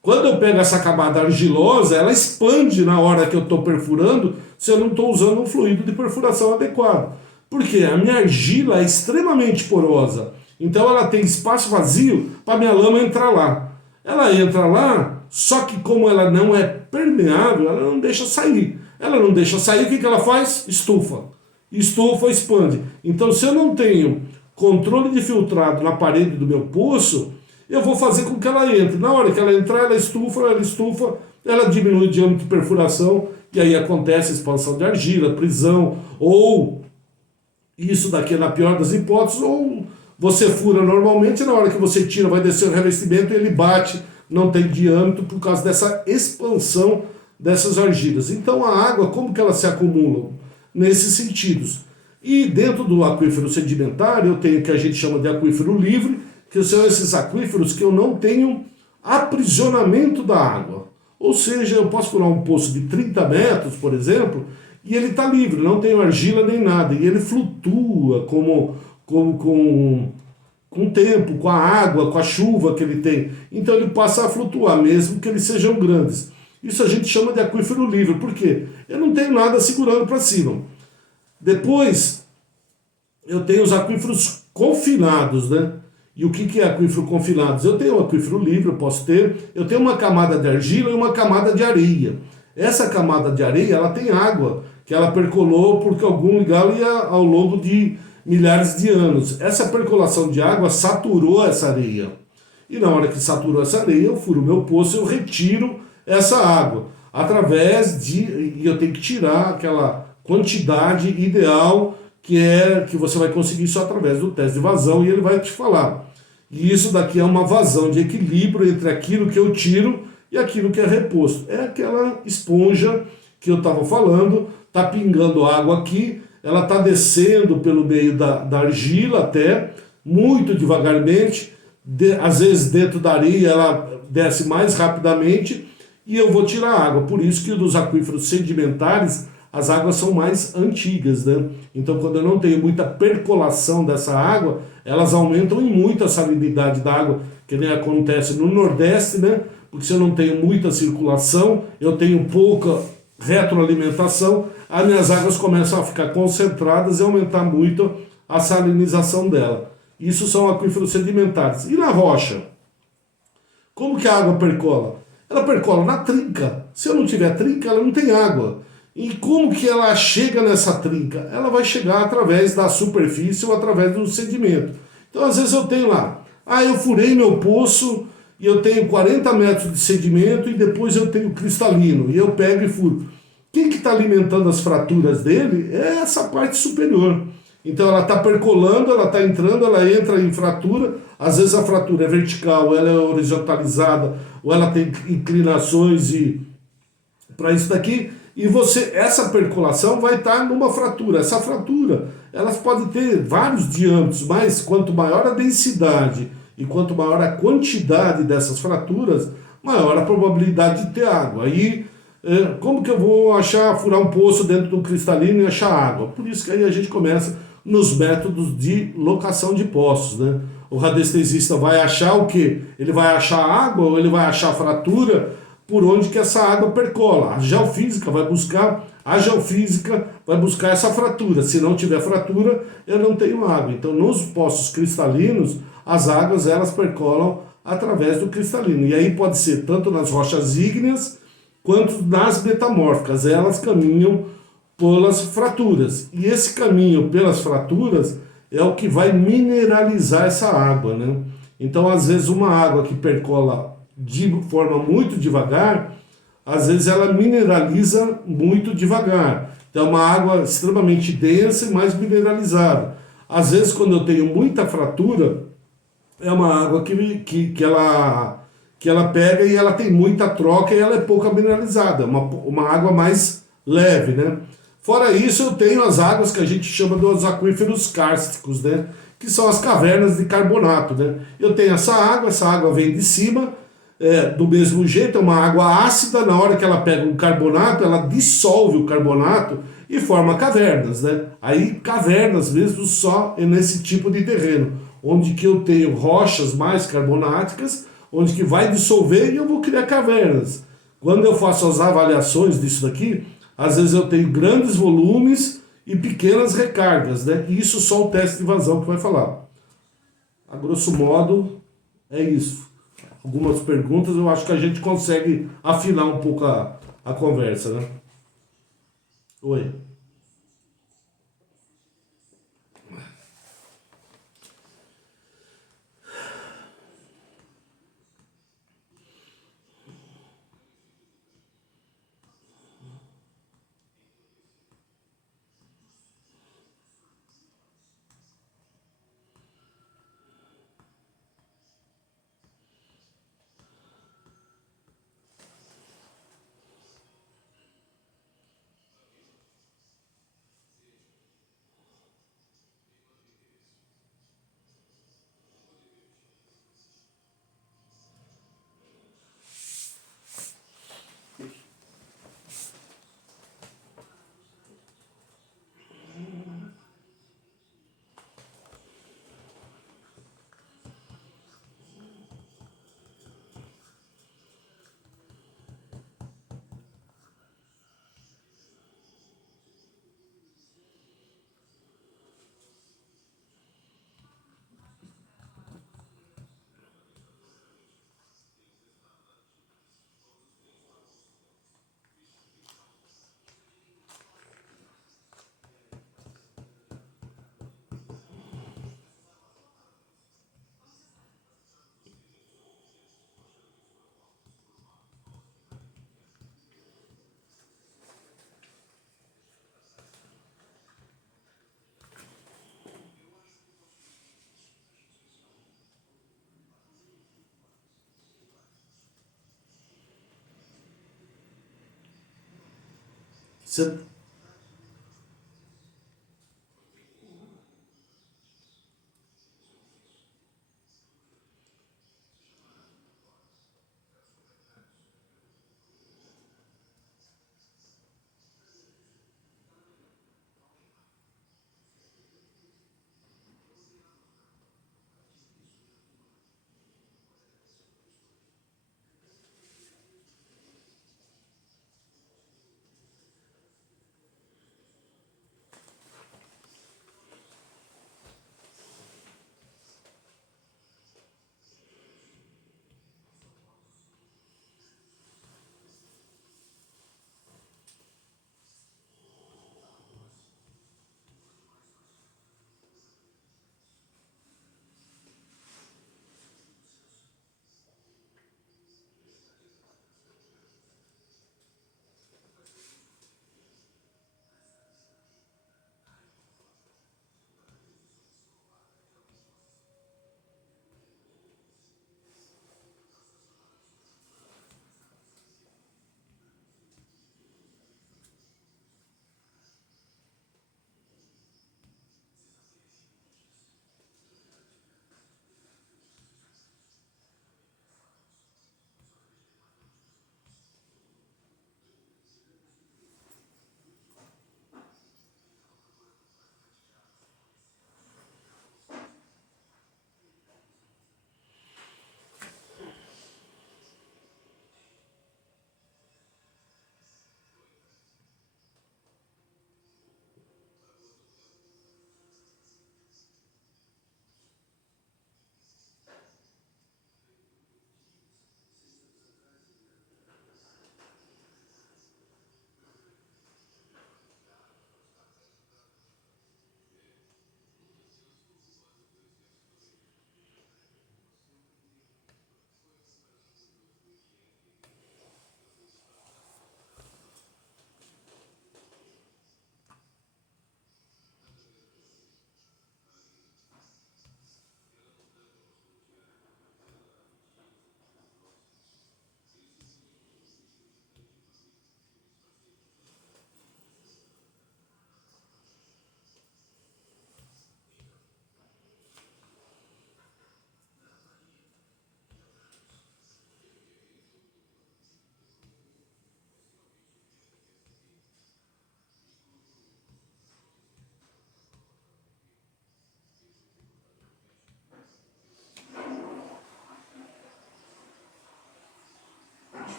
Quando eu pego essa camada argilosa, ela expande na hora que eu estou perfurando, se eu não estou usando um fluido de perfuração adequado. Porque a minha argila é extremamente porosa. Então ela tem espaço vazio para minha lama entrar lá. Ela entra lá, só que como ela não é permeável, ela não deixa sair. Ela não deixa sair, o que ela faz? Estufa. Estufa, expande. Então se eu não tenho controle de filtrado na parede do meu poço, eu vou fazer com que ela entre. Na hora que ela entrar, ela estufa, ela diminui o diâmetro de perfuração, e aí acontece a expansão de argila, prisão, ou isso daqui é na pior das hipóteses, ou você fura normalmente, na hora que você tira, vai descer o revestimento e ele bate, não tem diâmetro por causa dessa expansão dessas argilas. Então a água, como que ela se acumula? Nesses sentidos. E dentro do aquífero sedimentar, eu tenho o que a gente chama de aquífero livre, que são esses aquíferos que eu não tenho aprisionamento da água. Ou seja, eu posso furar um poço de 30 metros, por exemplo, e ele está livre, não tem argila nem nada, e ele flutua com o tempo, com a água, com a chuva que ele tem. Então ele passa a flutuar, mesmo que eles sejam grandes. Isso a gente chama de aquífero livre, por quê? Eu não tenho nada segurando para cima. Depois, eu tenho os aquíferos confinados, né? E o que é aquífero confinados? Eu tenho um aquífero livre, eu tenho uma camada de argila e uma camada de areia. Essa camada de areia, ela tem água, que ela percolou porque algum lugar ao longo de milhares de anos. Essa percolação de água saturou essa areia. E na hora que saturou essa areia, eu furo o meu poço, eu retiro essa água. E eu tenho que tirar aquela quantidade ideal que você vai conseguir só através do teste de vazão, e ele vai te falar. E isso daqui é uma vazão de equilíbrio entre aquilo que eu tiro e aquilo que é reposto. É aquela esponja que eu estava falando, está pingando água aqui, ela está descendo pelo meio da argila até, muito devagarmente, às vezes dentro da areia ela desce mais rapidamente, e eu vou tirar a água. Por isso que dos aquíferos sedimentares, as águas são mais antigas, né? Então, quando eu não tenho muita percolação dessa água, elas aumentam em muito a salinidade da água, que nem acontece no Nordeste, né? Porque se eu não tenho muita circulação, eu tenho pouca retroalimentação, as minhas águas começam a ficar concentradas e aumentar muito a salinização dela. Isso são aquíferos sedimentares. E na rocha? Como que a água percola? Ela percola na trinca. Se eu não tiver trinca, ela não tem água. E como que ela chega nessa trinca? Ela vai chegar através da superfície ou através do sedimento. Então, às vezes eu tenho lá, eu furei meu poço e eu tenho 40 metros de sedimento e depois eu tenho cristalino, e eu pego e furo. Quem que está alimentando as fraturas dele é essa parte superior. Então ela está percolando, ela está entrando, ela entra em fratura, às vezes a fratura é vertical, ela é horizontalizada, ou ela tem inclinações para isso daqui, e essa percolação vai estar numa fratura. Essa fratura, elas podem ter vários diâmetros, mas quanto maior a densidade e quanto maior a quantidade dessas fraturas, maior a probabilidade de ter água. Aí, como que eu vou furar um poço dentro do cristalino e achar água? Por isso que aí a gente começa nos métodos de locação de poços, né? O radiestesista vai achar o quê? Ele vai achar água ou ele vai achar fratura por onde que essa água percola. A geofísica vai buscar essa fratura. Se não tiver fratura, eu não tenho água. Então, nos poços cristalinos, as águas elas percolam através do cristalino. E aí pode ser tanto nas rochas ígneas quanto nas metamórficas. Elas caminham pelas fraturas. E esse caminho pelas fraturas é o que vai mineralizar essa água, né? Então, às vezes, uma água que percola de forma muito devagar, às vezes ela mineraliza muito devagar. Então é uma água extremamente densa e mais mineralizada. Às vezes, quando eu tenho muita fratura, é uma água que ela pega e ela tem muita troca e ela é pouco mineralizada, uma água mais leve, né? Fora isso, eu tenho as águas que a gente chama dos aquíferos kársticos, né? Que são as cavernas de carbonato, né? Eu tenho essa água vem de cima, do mesmo jeito, é uma água ácida, na hora que ela pega um carbonato, ela dissolve o carbonato e forma cavernas, né? Aí cavernas mesmo só nesse tipo de terreno, onde que eu tenho rochas mais carbonáticas, onde que vai dissolver e eu vou criar cavernas. Quando eu faço as avaliações disso daqui, às vezes eu tenho grandes volumes e pequenas recargas, né? E isso só o teste de vazão que vai falar. A grosso modo, é isso. Algumas perguntas eu acho que a gente consegue afinar um pouco a conversa, né? Oi. Você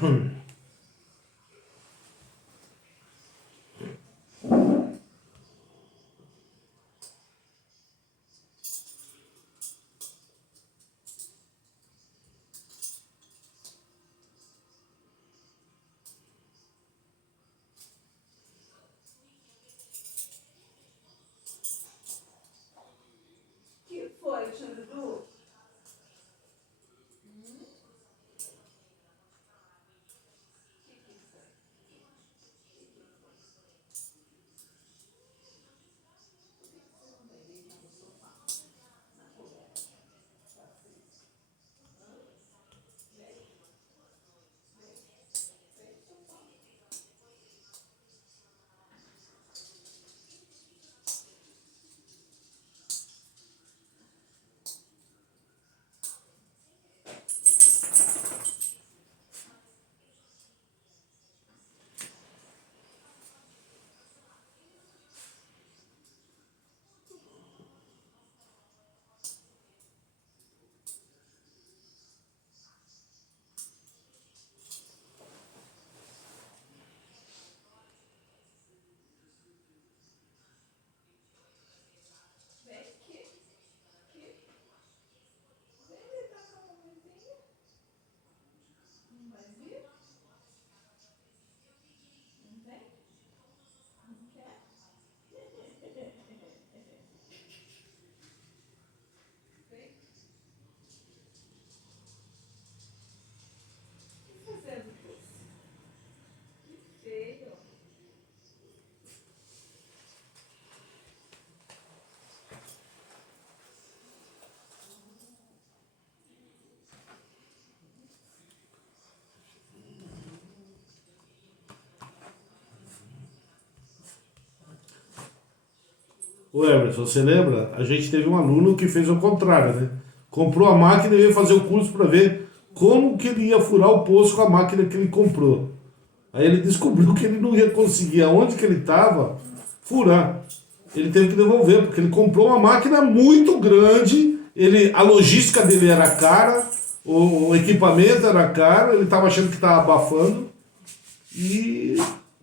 Que foi, Churudu? Vem aqui. Aqui. Vem me dar uma mãozinha. Não vai vir? Não vem? Não quer? Vem. O que tá fazendo, Puss? Que feio. Ô Emerson, você lembra? A gente teve um aluno que fez o contrário, né? Comprou a máquina e veio fazer o curso para ver como que ele ia furar o poço com a máquina que ele comprou. Aí ele descobriu que ele não ia conseguir, aonde que ele estava, furar. Ele teve que devolver, porque ele comprou uma máquina muito grande, a logística dele era cara, o equipamento era caro, ele estava achando que estava abafando e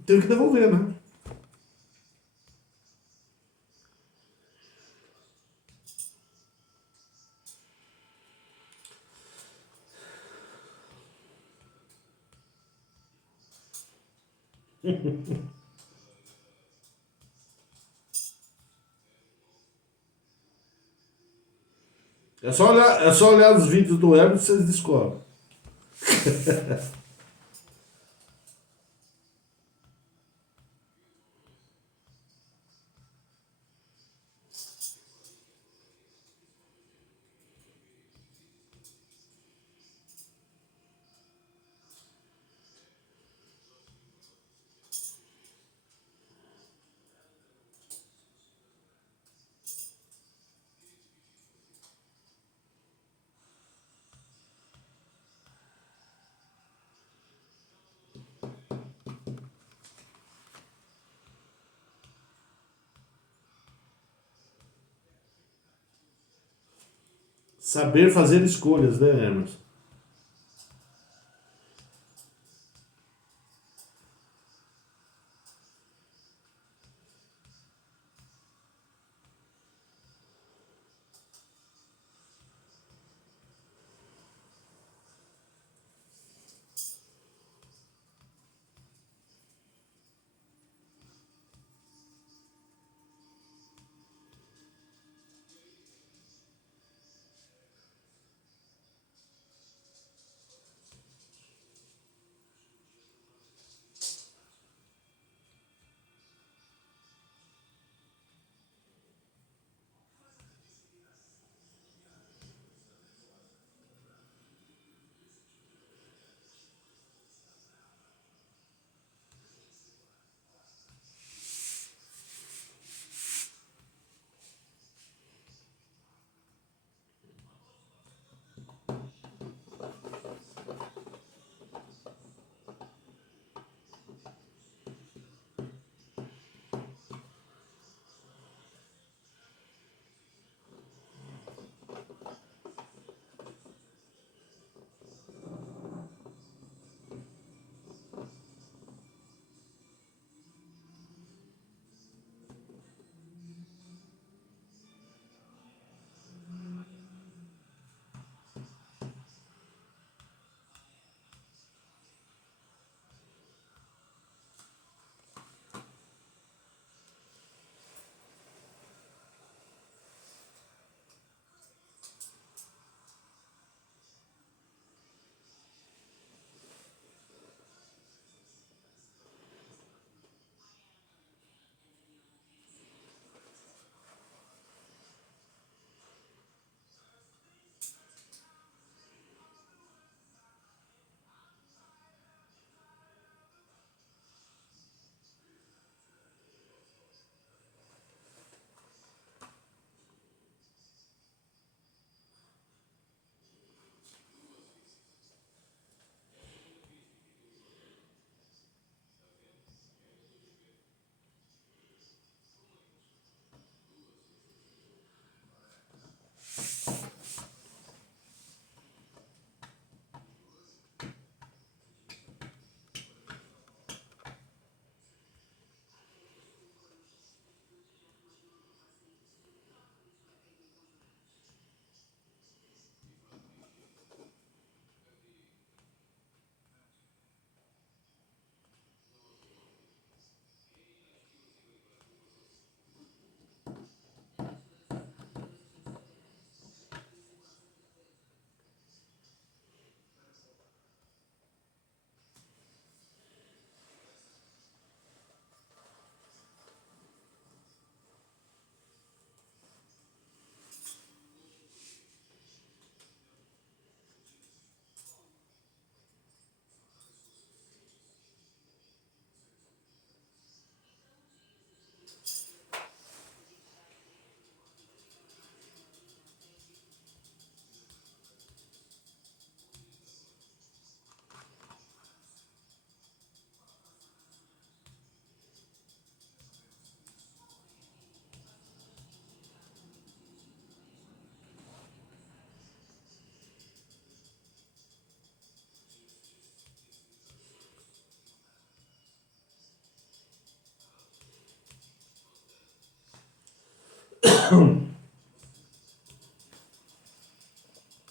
teve que devolver, né? É só olhar os vídeos do Hermes que vocês descobrem. Saber fazer escolhas, né, Emerson?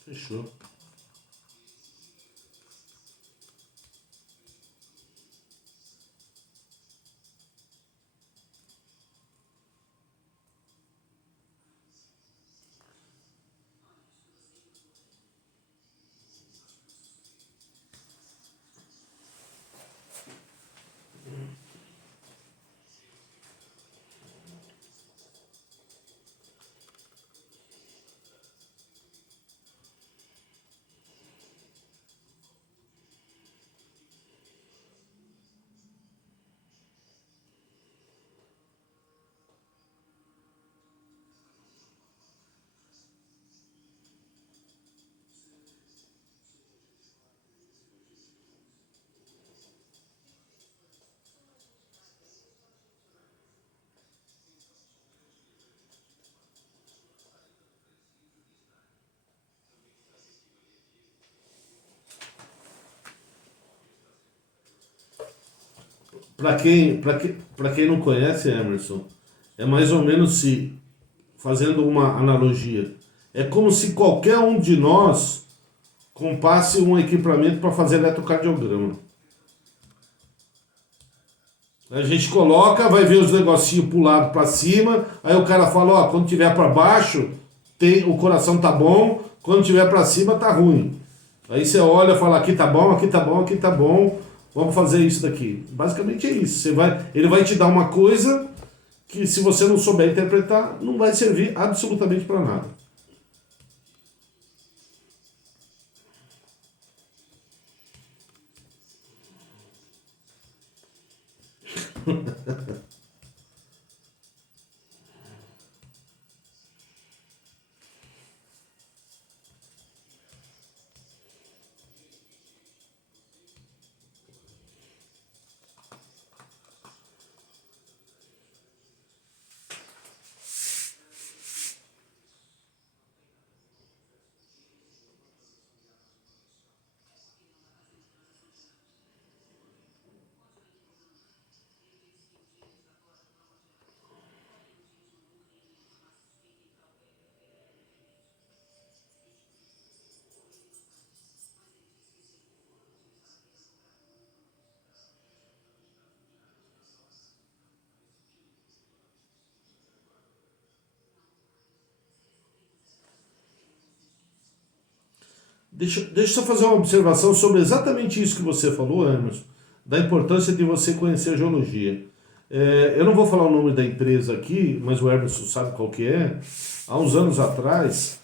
Fechou. Para quem não conhece, Emerson, é mais ou menos se, fazendo uma analogia, é como se qualquer um de nós comprasse um equipamento para fazer eletrocardiograma. A gente coloca, vai ver os negocinhos pro lado, para cima, aí o cara fala, ó, quando tiver para baixo, o coração tá bom, quando tiver para cima tá ruim. Aí você olha e fala, aqui tá bom, aqui tá bom, aqui tá bom, vamos fazer isso daqui. Basicamente é isso. Ele vai te dar uma coisa que, se você não souber interpretar, não vai servir absolutamente para nada. Deixa eu só fazer uma observação sobre exatamente isso que você falou, Emerson, da importância de você conhecer a geologia. Eu não vou falar o nome da empresa aqui, mas o Emerson sabe qual que é. Há uns anos atrás,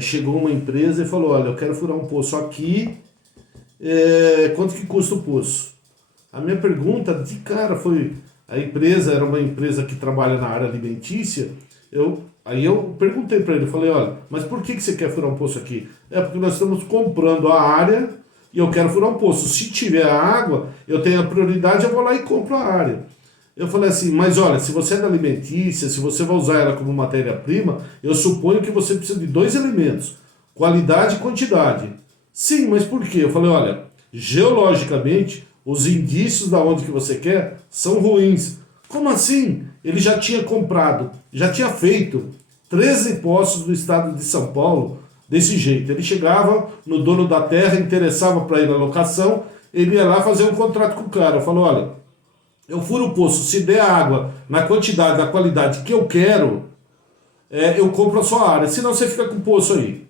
chegou uma empresa e falou, olha, eu quero furar um poço aqui, quanto que custa o poço? A minha pergunta de cara foi, a empresa era uma empresa que trabalha na área alimentícia, aí eu perguntei para ele, falei, olha, mas por que você quer furar um poço aqui? É porque nós estamos comprando a área e eu quero furar um poço. Se tiver água, eu tenho a prioridade, eu vou lá e compro a área. Eu falei assim, mas olha, se você é da alimentícia, se você vai usar ela como matéria-prima, eu suponho que você precisa de 2 elementos, qualidade e quantidade. Sim, mas por quê? Eu falei, olha, geologicamente, os indícios da onde que você quer são ruins. Como assim? Ele já tinha comprado, já tinha feito 13 poços do estado de São Paulo desse jeito. Ele chegava no dono da terra, interessava para ele a locação, ele ia lá fazer um contrato com o cara. Eu falo, olha, eu furo o poço, se der água na quantidade, na qualidade que eu quero, eu compro a sua área, senão você fica com o poço aí.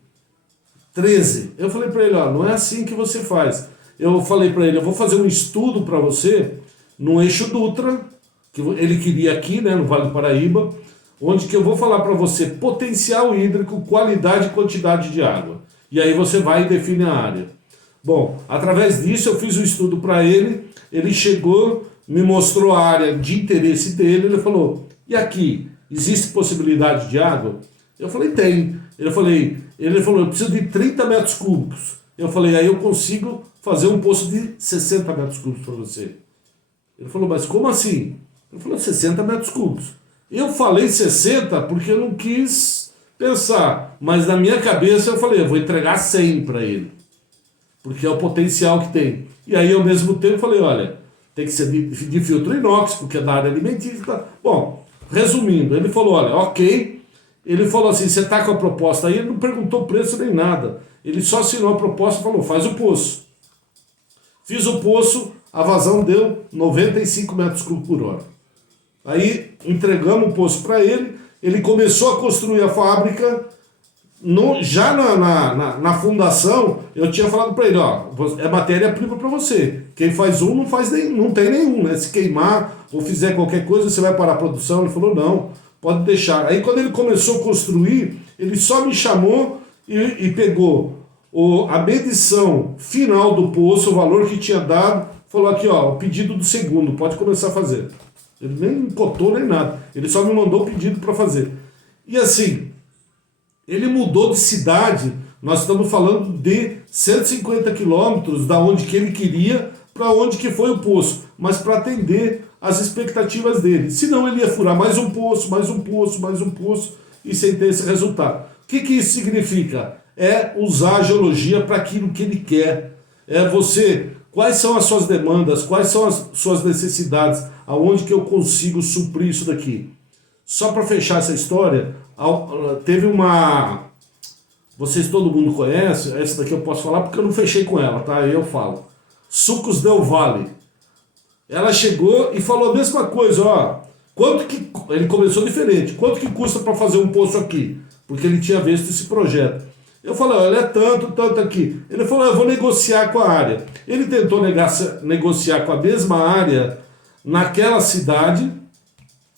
13. Eu falei para ele, ó, não é assim que você faz. Eu falei para ele, eu vou fazer um estudo para você no eixo Dutra, que ele queria aqui, né, no Vale do Paraíba, onde que eu vou falar para você potencial hídrico, qualidade e quantidade de água. E aí você vai e define a área. Bom, através disso eu fiz um estudo para ele chegou, me mostrou a área de interesse dele, ele falou, e aqui, existe possibilidade de água? Eu falei, tem. Ele falou, eu preciso de 30 metros cúbicos. Eu falei, aí eu consigo fazer um poço de 60 metros cúbicos para você. Ele falou, mas como assim? Ele falou, 60 metros cúbicos. Eu falei 60 porque eu não quis pensar, mas na minha cabeça eu falei, eu vou entregar 100 para ele, porque é o potencial que tem. E aí ao mesmo tempo eu falei, olha, tem que ser de filtro inox, porque é da área alimentícia. Tá? Bom, resumindo, ele falou, olha, ok, Ele falou assim, você está com a proposta aí? Ele não perguntou preço nem nada. Ele só assinou a proposta e falou, faz o poço. Fiz o poço, a vazão deu 95 metros cúbicos por hora. Aí entregamos o poço para ele começou a construir a fábrica. Já na fundação, eu tinha falado para ele, ó, é matéria-prima para você. Quem faz um não faz nem, não tem nenhum, né? Se queimar ou fizer qualquer coisa, você vai parar a produção. Ele falou, não, pode deixar. Aí quando ele começou a construir, ele só me chamou e pegou a medição final do poço, o valor que tinha dado, falou aqui, ó, o pedido do segundo, pode começar a fazer. Ele nem cotou nem nada, ele só me mandou o pedido para fazer. E assim, ele mudou de cidade, nós estamos falando de 150 quilômetros da onde que ele queria para onde que foi o poço, mas para atender as expectativas dele. Senão ele ia furar mais um poço, mais um poço, mais um poço e sem ter esse resultado. O que isso significa? É usar a geologia para aquilo que ele quer. É você, quais são as suas demandas, quais são as suas necessidades, aonde que eu consigo suprir isso daqui. Só para fechar essa história, teve uma... Vocês todo mundo conhece, essa daqui eu posso falar porque eu não fechei com ela, tá? Aí eu falo. Sucos Del Valle. Ela chegou e falou a mesma coisa, ó. Quanto que... Ele começou diferente. Quanto que custa para fazer um poço aqui? Porque ele tinha visto esse projeto. Eu falei, olha, é tanto, tanto aqui. Ele falou, eu vou negociar com a área. Ele tentou negociar com a mesma área naquela cidade,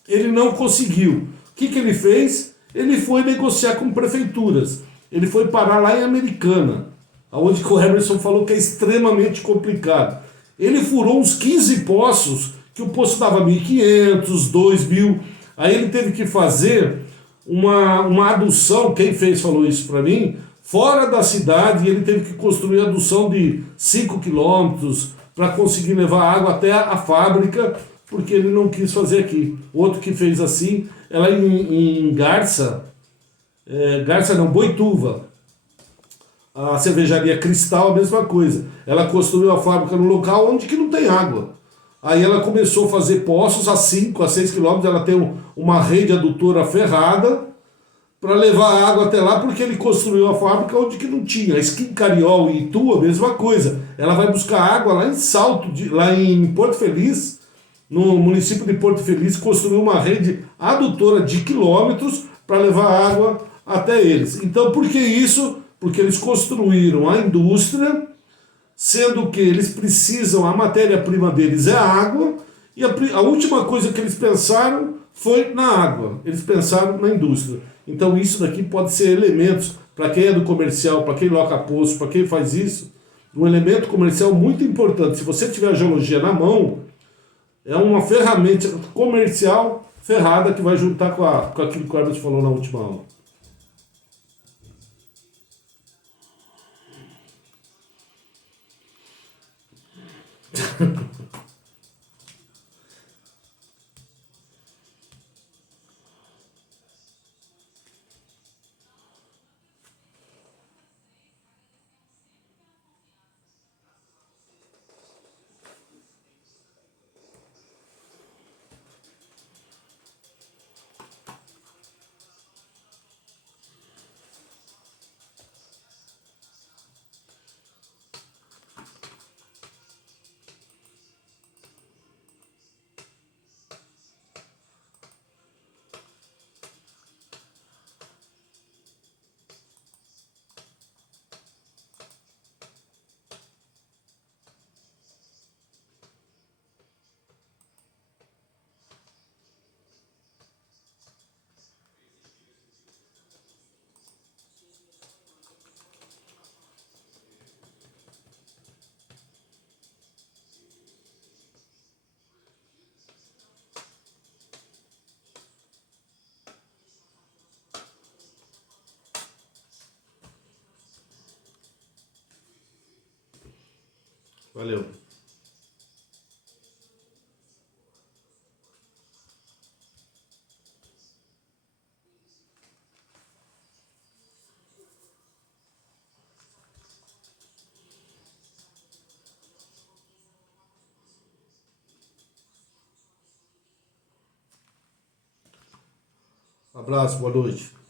ele não conseguiu. O que ele fez? Ele foi negociar com prefeituras. Ele foi parar lá em Americana, onde o Emerson falou que é extremamente complicado. Ele furou uns 15 poços, que o poço dava 1.500, 2.000. Aí ele teve que fazer uma adução, quem fez falou isso para mim, fora da cidade, e ele teve que construir a adução de 5 quilômetros para conseguir levar água até a fábrica, porque ele não quis fazer aqui. Outro que fez assim, ela em Boituva, a cervejaria Cristal, a mesma coisa. Ela construiu a fábrica no local onde que não tem água. Aí ela começou a fazer poços a 5, a 6 quilômetros, ela tem uma rede adutora ferrada para levar água até lá, porque ele construiu a fábrica onde que não tinha. A Skin Cariol e Itu, a mesma coisa. Ela vai buscar água lá em Salto, lá em Porto Feliz, no município de Porto Feliz, construiu uma rede adutora de quilômetros para levar água até eles. Então, por que isso? Porque eles construíram a indústria, sendo que eles precisam, a matéria-prima deles é a água, e a última coisa que eles pensaram foi na água. Eles pensaram na indústria. Então isso daqui pode ser elementos, para quem é do comercial, para quem loca poço, para quem faz isso, um elemento comercial muito importante. Se você tiver a geologia na mão, é uma ferramenta comercial ferrada que vai juntar com aquilo que o Herbert falou na última aula. Valeu. Abraço, boa noite.